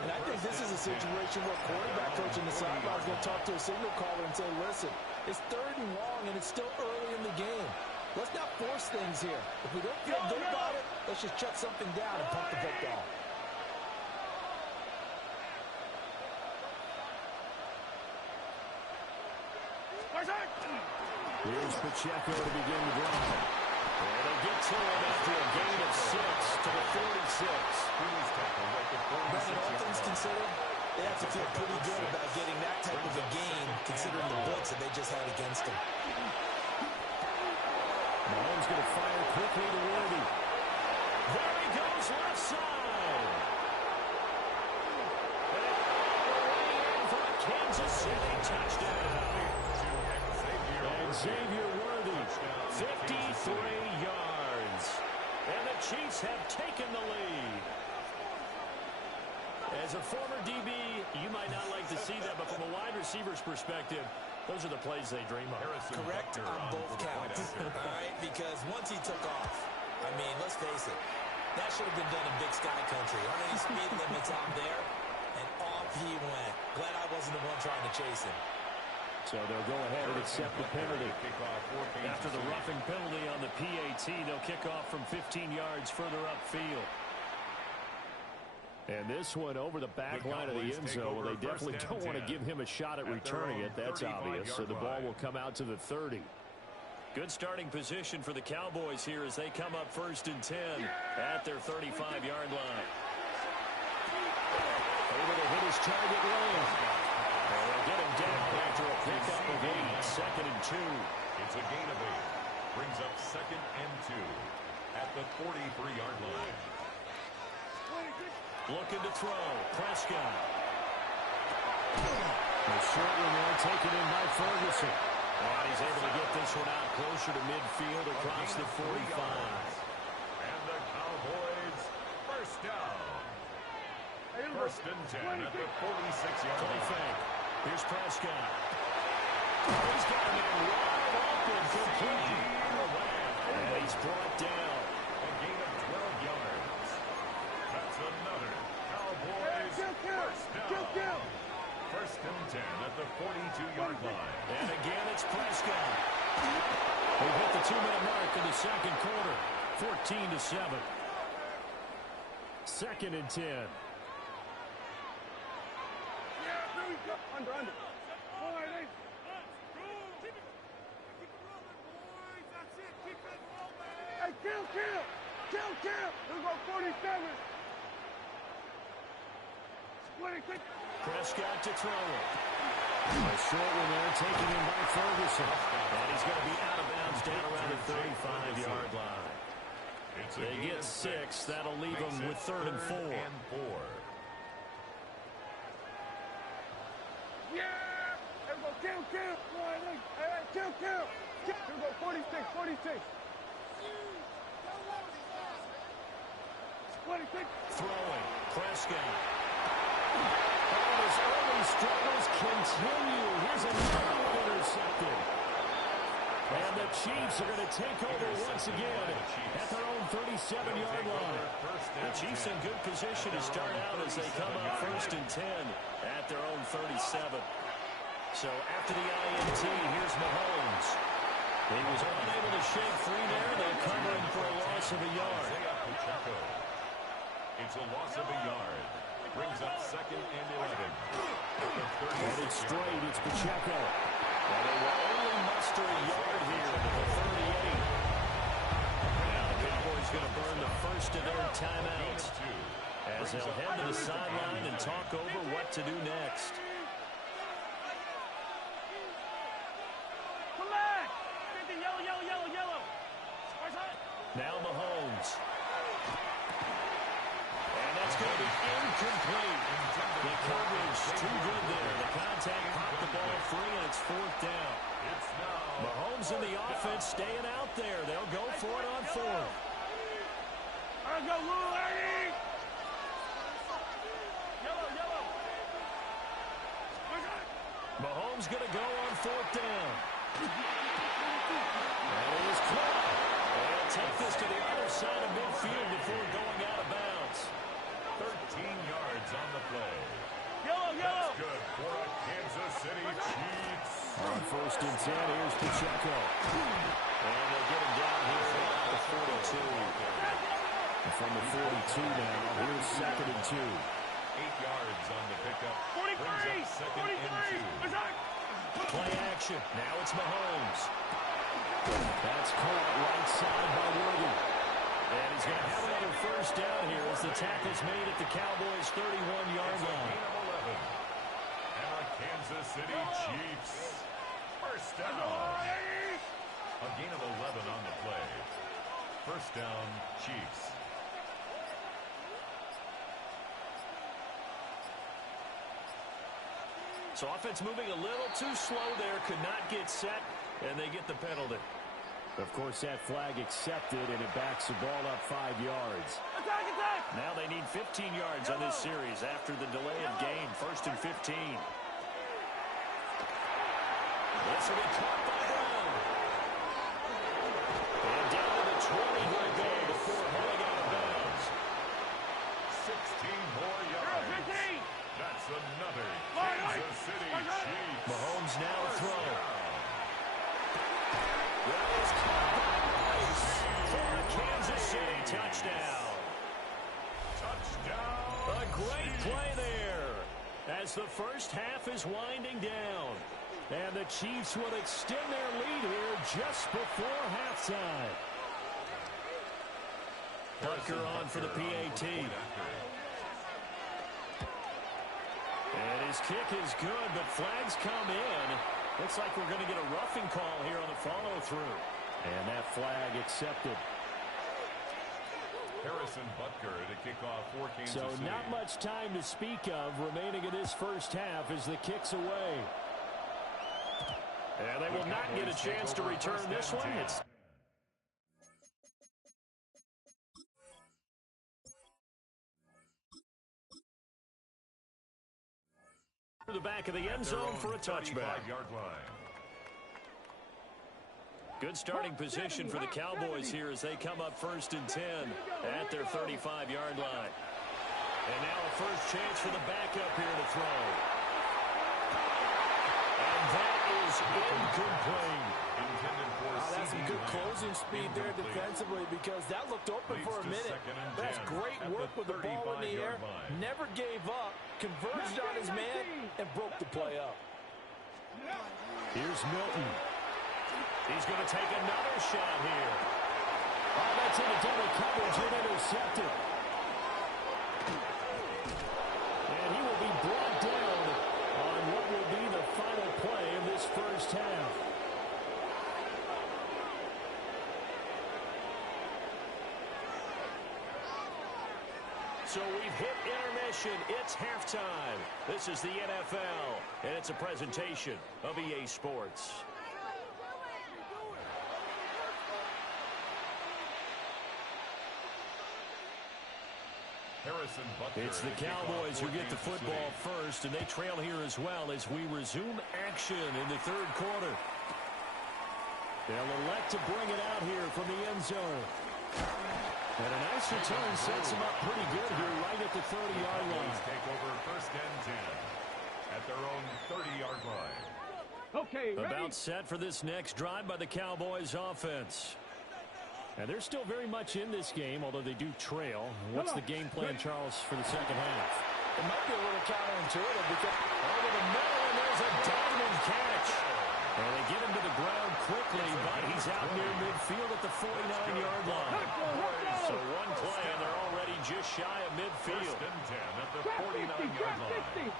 And I think this is a situation where quarterback coach in the sideline is going to talk to a signal caller and say, listen, it's 3rd and long, and it's still early in the game. Let's not force things here. If we don't feel good about it, let's just shut something down and pump the football. Here's Pacheco to begin the drive. And they get to him after a gain of 6 to the 46. Brandon, all things considered, they have to feel pretty good about getting that type of a gain, considering the blitz that they just had against them. Mahomes going to fire quickly to Worthy. There he goes, left side. And for a Kansas City touchdown. And Xavier Worthy, 53 yards. And the Chiefs have taken the lead. As a former DB, you might not like to see that, but from a wide receiver's perspective, those are the plays they dream of. Correct on both counts, all right? Because once he took off, I mean, let's face it, that should have been done in Big Sky Country. Aren't any speed limits out there? And off he went. Glad I wasn't the one trying to chase him. So they'll go ahead and accept the penalty. After the roughing penalty on the PAT, they'll kick off from 15 yards further upfield. And this one over the back line of the end zone. Well, they definitely don't want to give him a shot at returning it. That's obvious. So the ball will come out to the 30. Good starting position for the Cowboys here as they come up 1st and 10 at their 35-yard line. Able to hit his target, Williams. And they'll get him down after a pickup of 8. 2nd and 2. It's a gain of 8. Brings up 2nd and 2 at the 43-yard line. Looking to throw. Prescott. The short one there taken in by Ferguson. And he's able to get this one out closer to midfield across the 45. And the Cowboys first down. 1st and 10 at the 46-yard Play line. fake. Here's Prescott. He's got him in wide open completely. And he's brought down. A gain of 12 yards. That's another Cowboys first down. 1st and 10 at the 42-yard line. And again, it's Prescott. They hit the 2-minute mark in the second quarter. 14-7. 2nd and 10. Yeah, there we go. Under. All right, hey. Hey, kill. Here we go, 47. Prescott to throw it. A short one there, taken in by Ferguson. And he's going to be out of bounds down around the 35-yard line. They get 6. That'll leave them with 3rd and 4. Yeah! Here we go, kill. Hey, kill. Here we go, 46. Throwing. Prescott. Oh, his early struggles continue. Here's another one intercepted. And the Chiefs are going to take over once again at their own 37-yard line. The Chiefs in good position to start out as they come up 1st and 10 at their own 37. So after the INT, here's Mahomes. He was unable to shake free there. They'll cover him for a loss of a yard. It's a loss of a yard. Brings up 2nd and 11. And it's straight. It's Pacheco. And they will only muster a yard here at the 38. Now the Cowboys going to burn the first of their timeouts as they'll head to the sideline and talk over what to do next. Come back! Yellow. Now Mahomes. And that's going to be incomplete. The coverage too good there. The contact popped the ball free, and it's 4th down. Mahomes and the offense staying out there. They'll go for it on 4th. Let's go, Lou, lady! Yellow. Mahomes going to go on 4th down. And it is caught. They'll take this to the other side of midfield before going out of bounds. 13 yards on the play. Yellow. That's good for a Kansas City Chiefs. On 1st and 10, here's Pacheco. And they'll get him down here at the 42. And from the 42 now, here's 2nd and 2. 8 yards on the pickup. 43! Brings up 2nd and 2. Play action. Now it's Mahomes. That's caught right side by Worthy. And he's going to have another 1st down here as the tackle's made at the Cowboys' 31-yard line. And our Kansas City Chiefs. 1st down. A gain of 11 on the play. 1st down, Chiefs. So offense moving a little too slow there, could not get set, and they get the penalty. Of course, that flag accepted, and it backs the ball up 5 yards. Attack! Now they need 15 yards on this series after the delay of game. 1st and 15. This will be caught by Brown. And down to the 20 will go before heading out of bounds. 16 more yards. That's another Kansas City Chiefs. Mahomes now to throw. That is caught by Rice for a Kansas City touchdown. A great play there as the 1st half is winding down. And the Chiefs will extend their lead here just before halftime. Butker on for the PAT. And his kick is good, but flags come in. Looks like we're going to get a roughing call here on the follow-through. And that flag accepted. Harrison Butker to kick off for Kansas City. So not much time to speak of remaining in this 1st half as the kick's away. And they will not get a chance to return this one. It's to the back of the end zone for a touchback. Good starting position for the Cowboys here as they come up 1st and 10 at their 35-yard line. And now a 1st chance for the backup here to throw. And that is incomplete. Intended for that's some good good closing speed there defensively because that looked open for a minute. That's great work with the ball in the air. Never gave up, converged on his man, and broke the play up. Here's Milton. He's going to take another shot here. Oh, that's in a double coverage and intercepted. And he will be brought down on what will be the final play of this first half. So we've hit intermission. It's halftime. This is the NFL, and it's a presentation of EA Sports. It's the Cowboys who get the football first, and they trail here as well as we resume action in the third quarter. They'll elect to bring it out here from the end zone. And a nice return sets them up pretty good here right at the 30-yard line. Take over first and 10 at their own 30-yard line. Okay, ready? About set for this next drive by the Cowboys offense. And they're still very much in this game, although they do trail. What's the game plan, Charles, for the second half? It might be a little counterintuitive because over the middle, and there's a diamond catch. And they get him to the ground quickly, but he's out near midfield at the 49-yard line. So one play, and they're already just shy of midfield. First and 10 at the 49-yard line.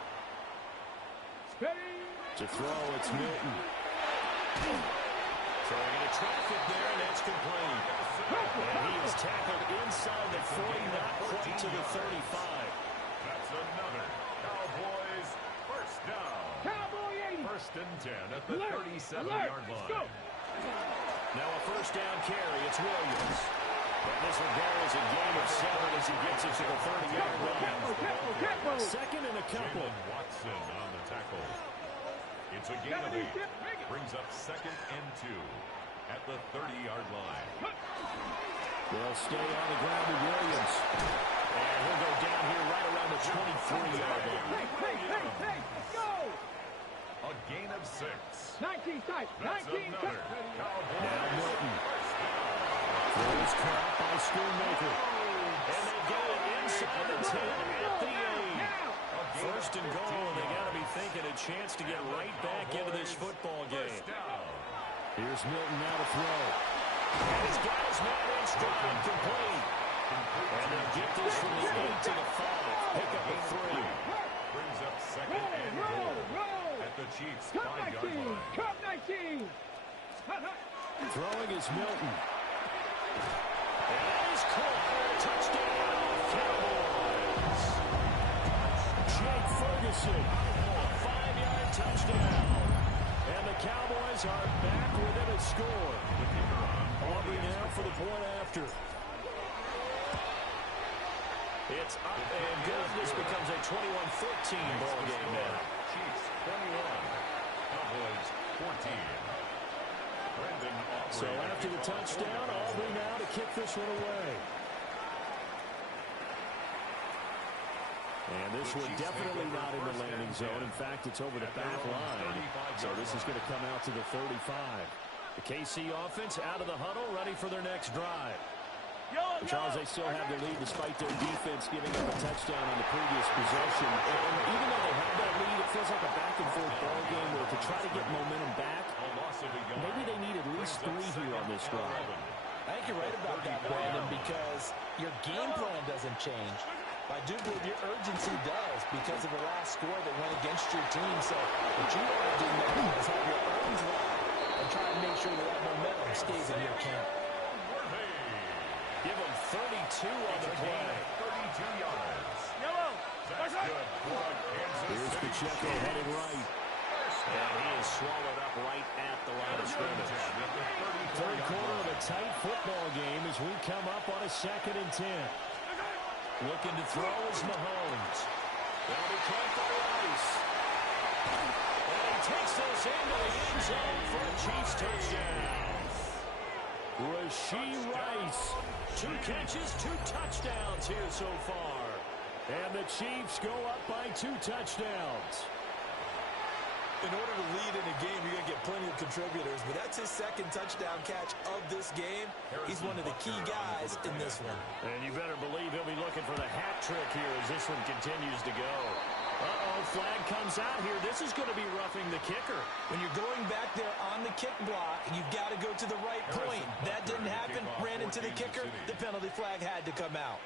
To throw, it's Milton. Throwing into traffic there, and it's complete. And he is tackled inside the 40, not quite to the 35. That's another Cowboys first down. Cowboy 80. First and 10 at the 37-yard line. Now a first down carry, it's Williams. And this will go as a gain of 7 as he gets it to the 30-yard line. Second and a couple. Jalen Watson on the tackle. It's a gain of 8. Brings up second and 2 at the 30-yard line. They'll stay on the ground with Williams. And he'll go down here right around the 23-yard line. Hey, let's go! A gain of 6. 19 tight. That's 19 another tight. Cowboys Now Milton. first down. Throw is caught by Schoonmaker. And they get it inside the 10 at the 8. First and goal, and they got to be thinking a chance to get right back into this football game. Here's Milton now to throw. And he's got his man in stride, complete. And they'll get this from the 8 to the 5. Pick up a 3. Brings up second and goal at the Chiefs' 5-yard line. Cup 19. Throwing is Milton. And that is caught. Touchdown, Cowboys. Jake Ferguson, a 5-yard touchdown. And the Cowboys are back within a score. Aubrey now for the point after. It's up and good. This becomes a 21-14 ball game now. Chiefs 21, Cowboys 14. So after the touchdown, Aubrey now to kick this one away. And this one definitely not in the landing zone. In fact, it's over the back line. So this is going to come out to the 35. The KC offense out of the huddle, ready for their next drive. Charles, they still have the lead despite their defense giving up a touchdown on the previous possession. And even though they have that lead, it feels like a back-and-forth ball game where to try to get momentum back, maybe they need at least 3 here on this drive. I think you're right about that, Brandon, because your game plan doesn't change. I do believe your urgency does because of the last score that went against your team. So what you want to do now is have your arms wide and try to make sure that momentum stays in your camp. Give them 32 on the play. 32 yards. That's good. Here's Pacheco headed right. And he is swallowed up right at the line of scrimmage. Third quarter of a tight football game as we come up on a 2nd and 10. Looking to throw is Mahomes. That'll be caught by Rice. And he takes this into the end zone for a Chiefs touchdown. Rashee Rice. 2 catches, 2 touchdowns here so far. And the Chiefs go up by 2 touchdowns. In order to lead in a game, you're going to get plenty of contributors, but that's his second touchdown catch of this game. He's one of the key guys in this one. And you better believe he'll be looking for the hat trick here as this one continues to go. Uh-oh, flag comes out here. This is going to be roughing the kicker. When you're going back there on the kick block, you've got to go to the right point. That didn't happen. Ran into the kicker. The penalty flag had to come out.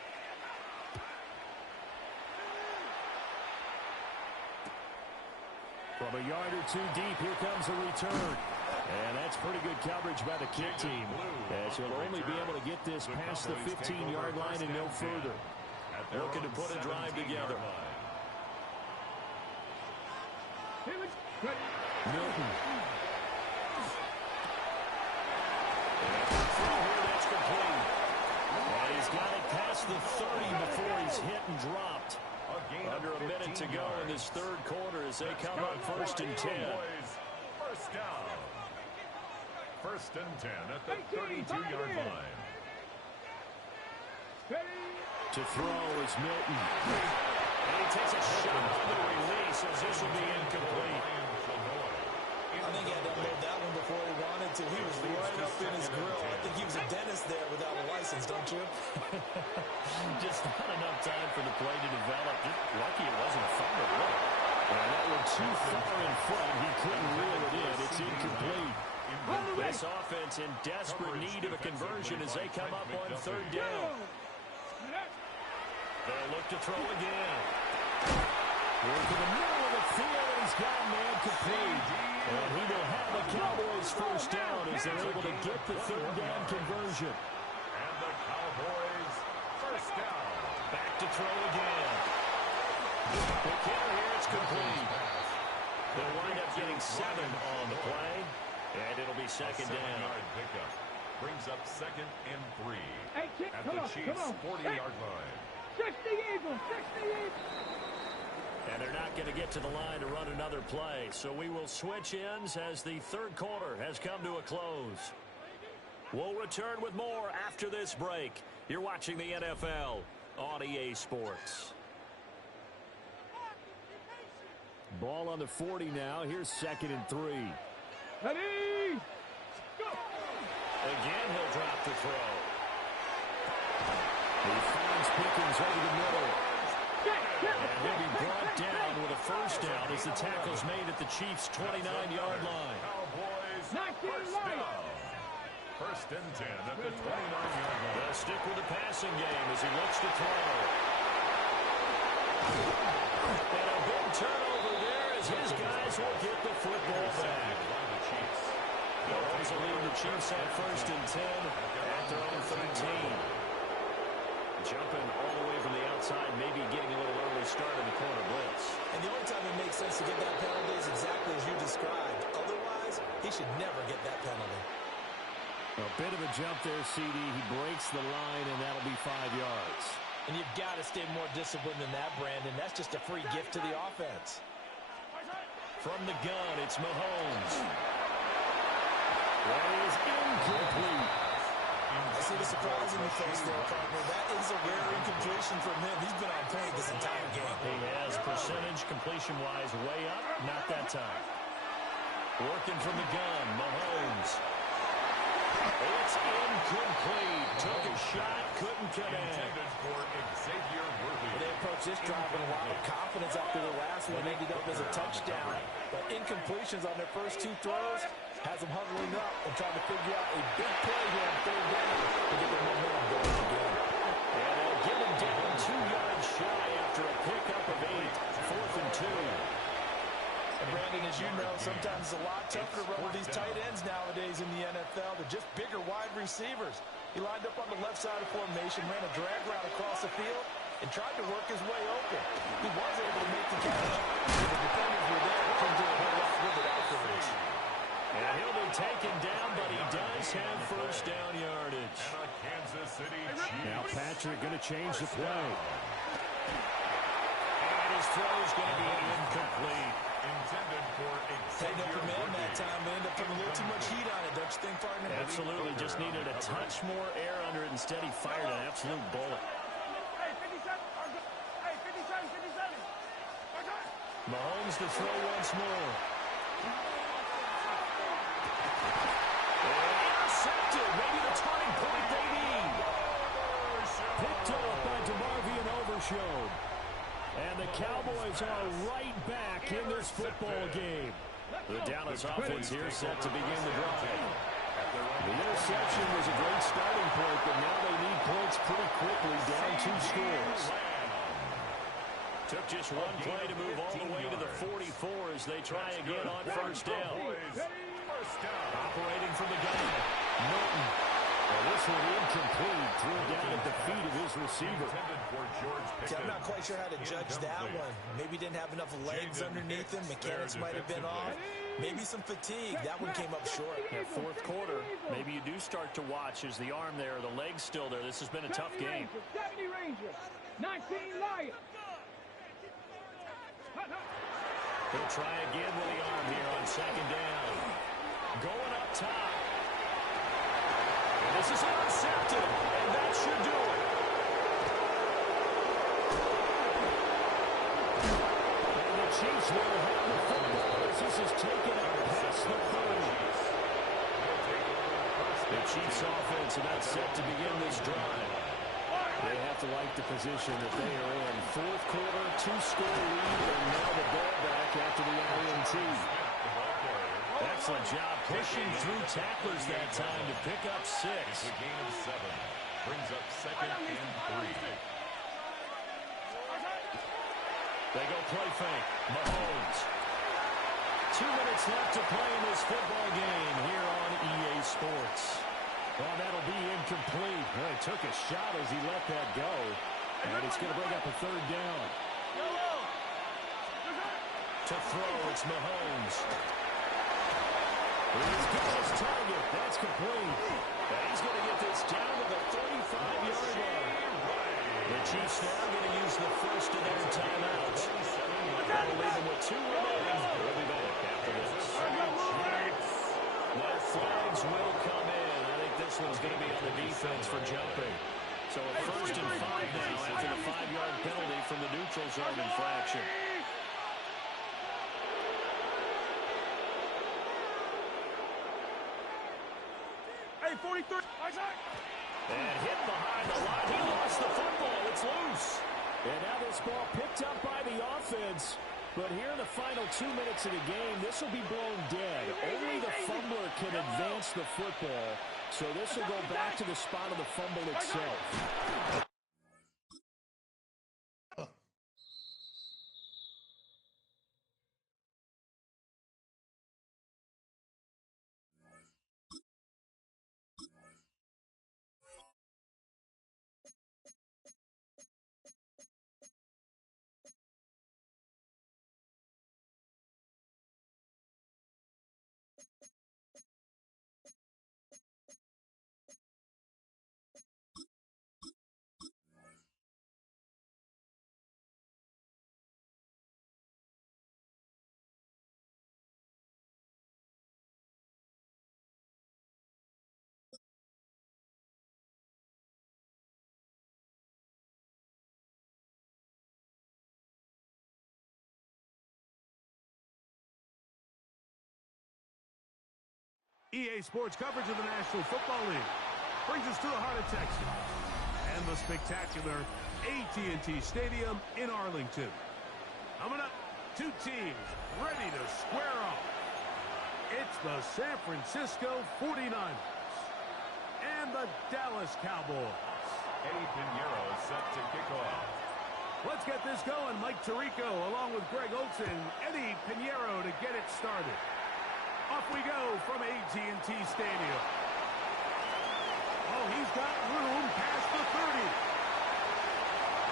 From a yard or two deep, here comes a return. And that's pretty good coverage by the kick team, as he'll only be able to get this past the 15-yard line and no further. Looking to put a drive together. Milton. That's complete. And he's got it past the 30 before he's hit and dropped. Under a minute to go in this third quarter as they come up 1st and 10. First down. 1st and 10 at the 32-yard line. To throw is Milton. And he takes a shot on the release as this will be incomplete. I think he had to unload that one before he wanted to. He was right up in his grill. I think he was a dentist there without a license, don't you? Just not enough time for the play to develop. Just lucky it wasn't a fumble. And that one too far in front. He couldn't reel it in. It's incomplete. This offense in desperate need of a conversion as they come up on 3rd down. They'll look to throw again. Working the middle of the field, and he's got a man complete. And he will have the Cowboys 1st down as they're able to get the 3rd down conversion. And the Cowboys 1st down. Back to throw again. The kicker here, it's complete. They'll wind up getting 7 on the play, and it'll be 2nd down. Pickup brings up 2nd and 3 Hey, kid, at come the on, Chiefs' come on. 40-yard line. 60 Eagles, 60 Eagles. And they're not going to get to the line to run another play. So we will switch ends as the third quarter has come to a close. We'll return with more after this break. You're watching the NFL on EA Sports. Ball on the 40 now. Here's 2nd and 3. Ready? Go. Again, he'll drop the throw. He finds Pickens over the middle. And he'll be brought down with a 1st down as the tackle's made at the Chiefs' 29-yard line. Cowboys 1st down. 1st and 10 at the 29-yard line. They'll stick with the passing game as he looks to throw. And a big turnover there as his guys will get the football back. Mahomes will lead the Chiefs at 1st and 10 at their own 13. Jumping all the way from the outside, maybe getting a little early start in the corner blitz. And the only time it makes sense to get that penalty is exactly as you described. Otherwise, he should never get that penalty. A bit of a jump there, CD. He breaks the line, and that'll be 5 yards. And you've got to stay more disciplined than that, Brandon. That's just a free gift to the offense. From the gun, it's Mahomes. That is incomplete. I see the surprise in your face there, partner. That is a rare incompletion from him. He's been on point this entire game. He has percentage completion-wise way up. Not that time. Working from the gun, Mahomes. It's incomplete. Took a shot, couldn't connect. They approach this drive with a lot of confidence after the last one. Ended up as a touchdown. But incompletions on their first 2 throws has them huddling up and trying to figure out a big play here on 3rd down to get their momentum going again. And they'll get him down 2 yards shy after a pickup of 8. 4th and 2. And Brandon, as you know, sometimes it's a lot tougher to run with these tight ends nowadays in the NFL. They're just bigger wide receivers. He lined up on the left side of formation, ran a drag route across the field, and tried to work his way open. He was able to make the catch. The defenders were there, but couldn't do a whole lot with it afterwards. And he'll be taken down, but he does have 1st down yardage. And a Kansas City Chiefs. Now Patrick going to change the play. And his throw is going to be incomplete. Intended for Had no command that time, but ended up putting a little too much heat on it, don't you think, partner? Absolutely, just needed a touch more air under it. Instead, he fired an absolute bullet. Hey, 57. Hey, 57, 57. Mahomes to throw once more. Intercepted. Maybe the turning point they need. Picked up by DeMarvion Overshown. And the Cowboys are right back in this football game. The Dallas offense here set to begin the drive. The interception was a great starting point, but now they need points pretty quickly, down 2 scores. Took just one play to move all the way to the 44 as they try again on first down. Operating from the gun, Norton. Well, this one incomplete, threw down at the feet of his receiver. See, I'm not quite sure how to judge that one. Maybe didn't have enough legs underneath him. Mechanics might have been off. Maybe some fatigue. That one came up short. Yeah, fourth quarter, maybe you do start to watch as the arm there, the leg's still there. This has been a tough game. 70 Ranger, 19 Lions. He'll try again with the arm here on second down. Going up top. And this is intercepted, and that should do it. And the Chiefs will have the football as this is taken up past the 30. The Chiefs offense about set to begin this drive. They have to like the position that they are in. Fourth quarter, 2-score lead, and now the ball back after the INT. Excellent job pushing through tacklers that time to pick up 6. A gain of 7. Brings up second and 3. They go play fake. Mahomes. 2 minutes left to play in this football game here on EA Sports. Well, that'll be incomplete. Well, he took a shot as he let that go. And it's going to bring up a third down. To throw, it's Mahomes. He's got his target. That's complete. And he's going to get this down to the 35-yard line. The Chiefs now going to use the first of their timeouts. That'll leave them with 2 remaining. We'll be back after this. Now flags will come in. I think this one's going to be on the defense for jumping. So a 1st and 5 now after the 5-yard penalty from the neutral zone infraction. Hey, 43. And hit behind the line. He lost the football. It's loose. And now this ball picked up by the offense. But here in the final 2 minutes of the game, this will be blown dead. Only the fumbler can advance the football. So this will go back to the spot of the fumble itself. EA Sports coverage of the National Football League brings us to the heart of Texas and the spectacular AT&T Stadium in Arlington. Coming up, 2 teams ready to square off. It's the San Francisco 49ers and the Dallas Cowboys. Eddie Pinheiro is set to kick off. Let's get this going. Mike Tirico along with Greg Olson, Eddie Pinheiro to get it started. Off we go from AT&T Stadium. Oh, he's got room past the 30.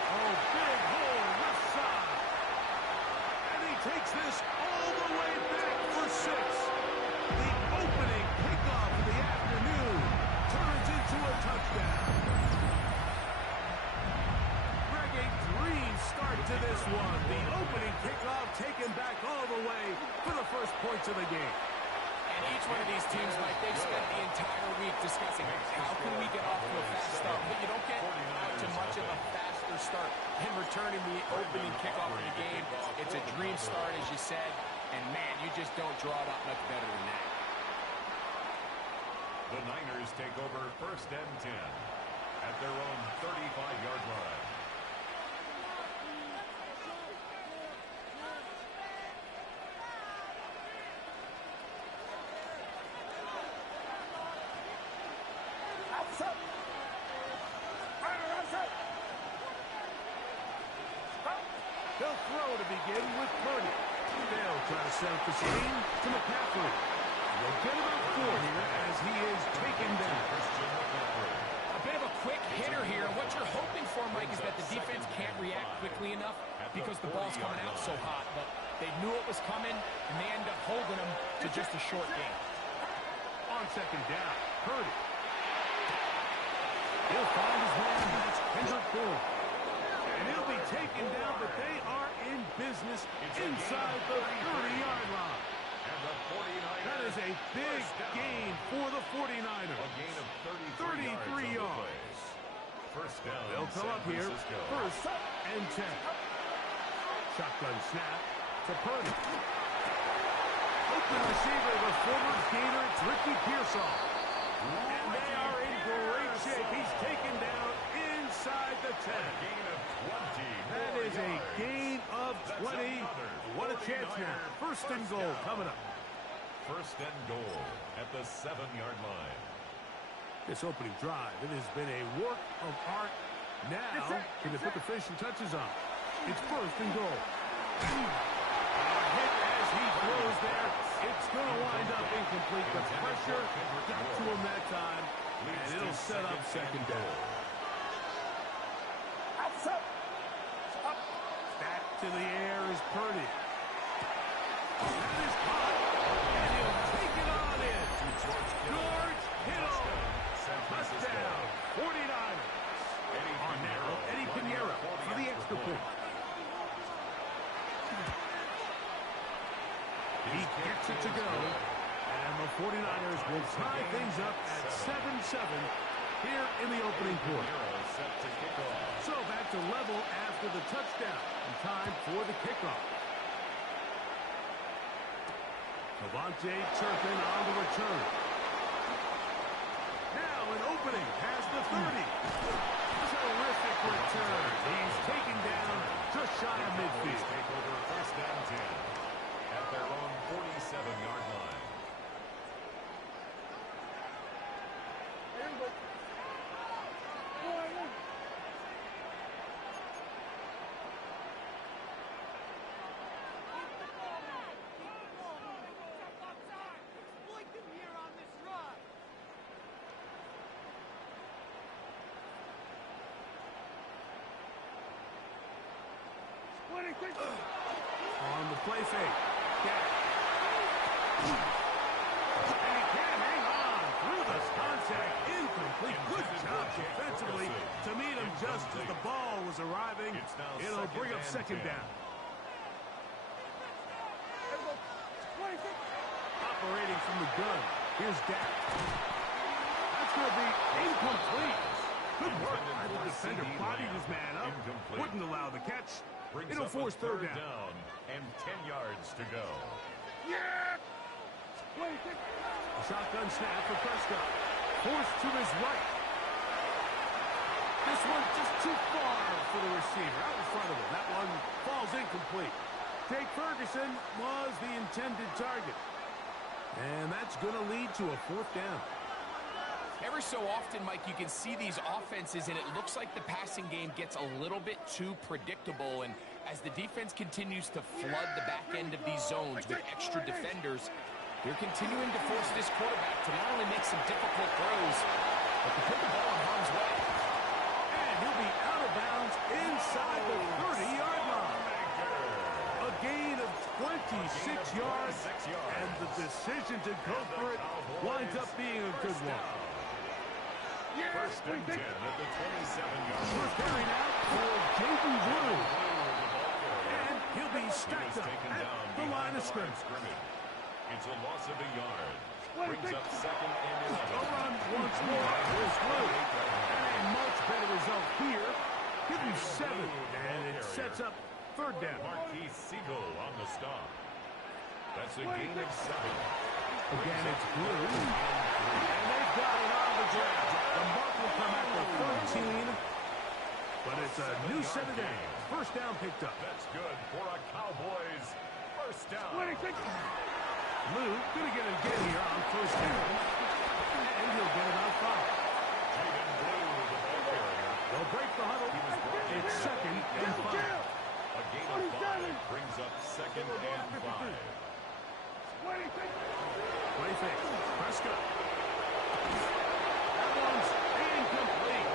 Oh, big hole left side. And he takes this all the way back for 6. The opening kickoff of the afternoon turns into a touchdown. Greg, a green start to this one. The opening kickoff taken back all the way for the first points of the game. And each one of these teams, Mike, they've spent the entire week discussing how can we get off to a fast start. But you don't get out to much of a faster start in returning the opening kickoff of the game. It's a dream start, as you said. And, man, you just don't draw it up much better than that. The Niners take over 1st and 10 at their own 35-yard line. They'll throw to begin with Purdy. They'll try to set up the screen to McCaffrey. They'll get about 4 here as he is taken down. A bit of a quick hitter here. What you're hoping for, Mike, is that the defense can't react quickly enough because the ball's coming out so hot. But they knew it was coming, and they end up holding them to just a short game. On 2nd down, Purdy. He'll find his man. That's Kendrick Bourne. And he'll be taken down, but they are in business inside the 30-yard line. And the 49ers. That is a big gain for the 49ers. A gain of 33 yards. First down. They'll come up here. 1st and 10. Shotgun snap to Purdy. Open receiver, the former Gator, it's Ricky Pearsall. And they are in great shape. He's taken down inside the 10. Gain of 20. That is a gain of 20. What a chance now. 1st and goal coming up. 1st and goal at the 7-yard line. This opening drive, it has been a work of art. Now, can they put the finishing touches on? It's 1st and goal. Hit as he throws there. It's going to wind up incomplete. The pressure got to him that time, and it'll set up 2nd down. Back to the air is Purdy. That is caught, and he'll take it on in. George Kittle. Touchdown, 49ers. On now, Eddie Pinheiro for the extra point. He gets it to go, and the 49ers will tie things up at 7-7 here in the opening quarter. So back to level after the touchdown, and time for the kickoff. Devontae Turpin on the return. Now an opening past the 30. Terrific return. He's taken down just shy of midfield. Take over 1st and 10 at their own 47-yard line. On the play fake. And he can't hang on through the contact. Incomplete. Good job defensively to meet him just as the ball was arriving. It'll bring up 2nd down. Operating from the gun. Here's Dak. That's going to be incomplete. Good work by the defender. Bodied his man up. Wouldn't allow the catch. It'll force 3rd down. And 10 yards to go. Yeah! A shotgun snap for Prescott. Forced to his right. This one's just too far for the receiver. Out in front of him. That one falls incomplete. Jake Ferguson was the intended target. And that's going to lead to a 4th down. Every so often, Mike, you can see these offenses, and it looks like the passing game gets a little bit too predictable. And as the defense continues to flood the back end of these zones with extra defenders, they're continuing to force this quarterback to not only make some difficult throws, but to put the ball in harm's way. And he'll be out of bounds inside the 30-yard line. A gain of 26 yards, and the decision to go for it winds up being a good one. 1st and 10 at the 27-yard line. Preparing out for Jaden Wood. And he'll be stacked up at the line of scrimmage. It's a loss of a yard. Brings up 2nd and 11. A run once more is Wood. And a much better result here. Give him 7, and it sets up 3rd down. Marquise Siegel on the stop. That's a gain of 7. Again, it's blue. And they've got it on the ground. The mark will come after 13. But it's a new set of downs. First down picked up. That's good for a Cowboys first down. Lou going to get it again here on first down. And he'll get about 5. Jaden Blue, the ball carrier. They'll break the huddle. It's second and 5. A gain of 5 brings up second and 5. Play fake. Prescott. That one's incomplete.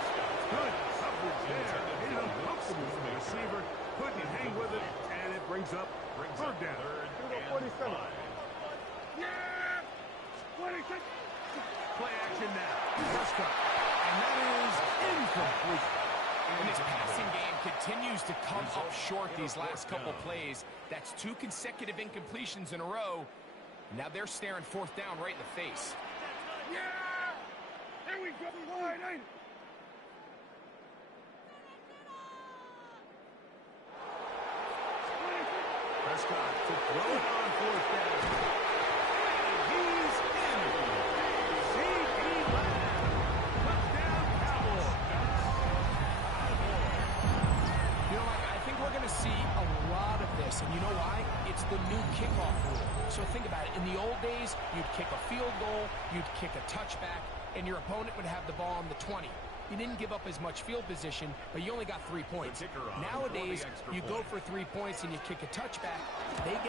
Good coverage there. Hit him comfortable from the receiver. Couldn't hang with it, and it brings up third down. Third and 5. Play action now. Prescott. And that is incomplete. And this passing game continues to come up short these last couple plays. That's 2 consecutive incompletions in a row. Now they're staring fourth down right in the face. Here we go. Prescott to throw it on fourth down. He's in. C.E. Lamb. Touchdown, Cowboys. You know, I think we're going to see a lot of this, and you know why? It's the new kickoff rule. So think about it. In the old days, you'd kick a field goal, you'd kick a touchback, and your opponent would have the ball on the 20. You didn't give up as much field position, but you only got 3 points. Nowadays, you go for 3 points and you kick a touchback. They get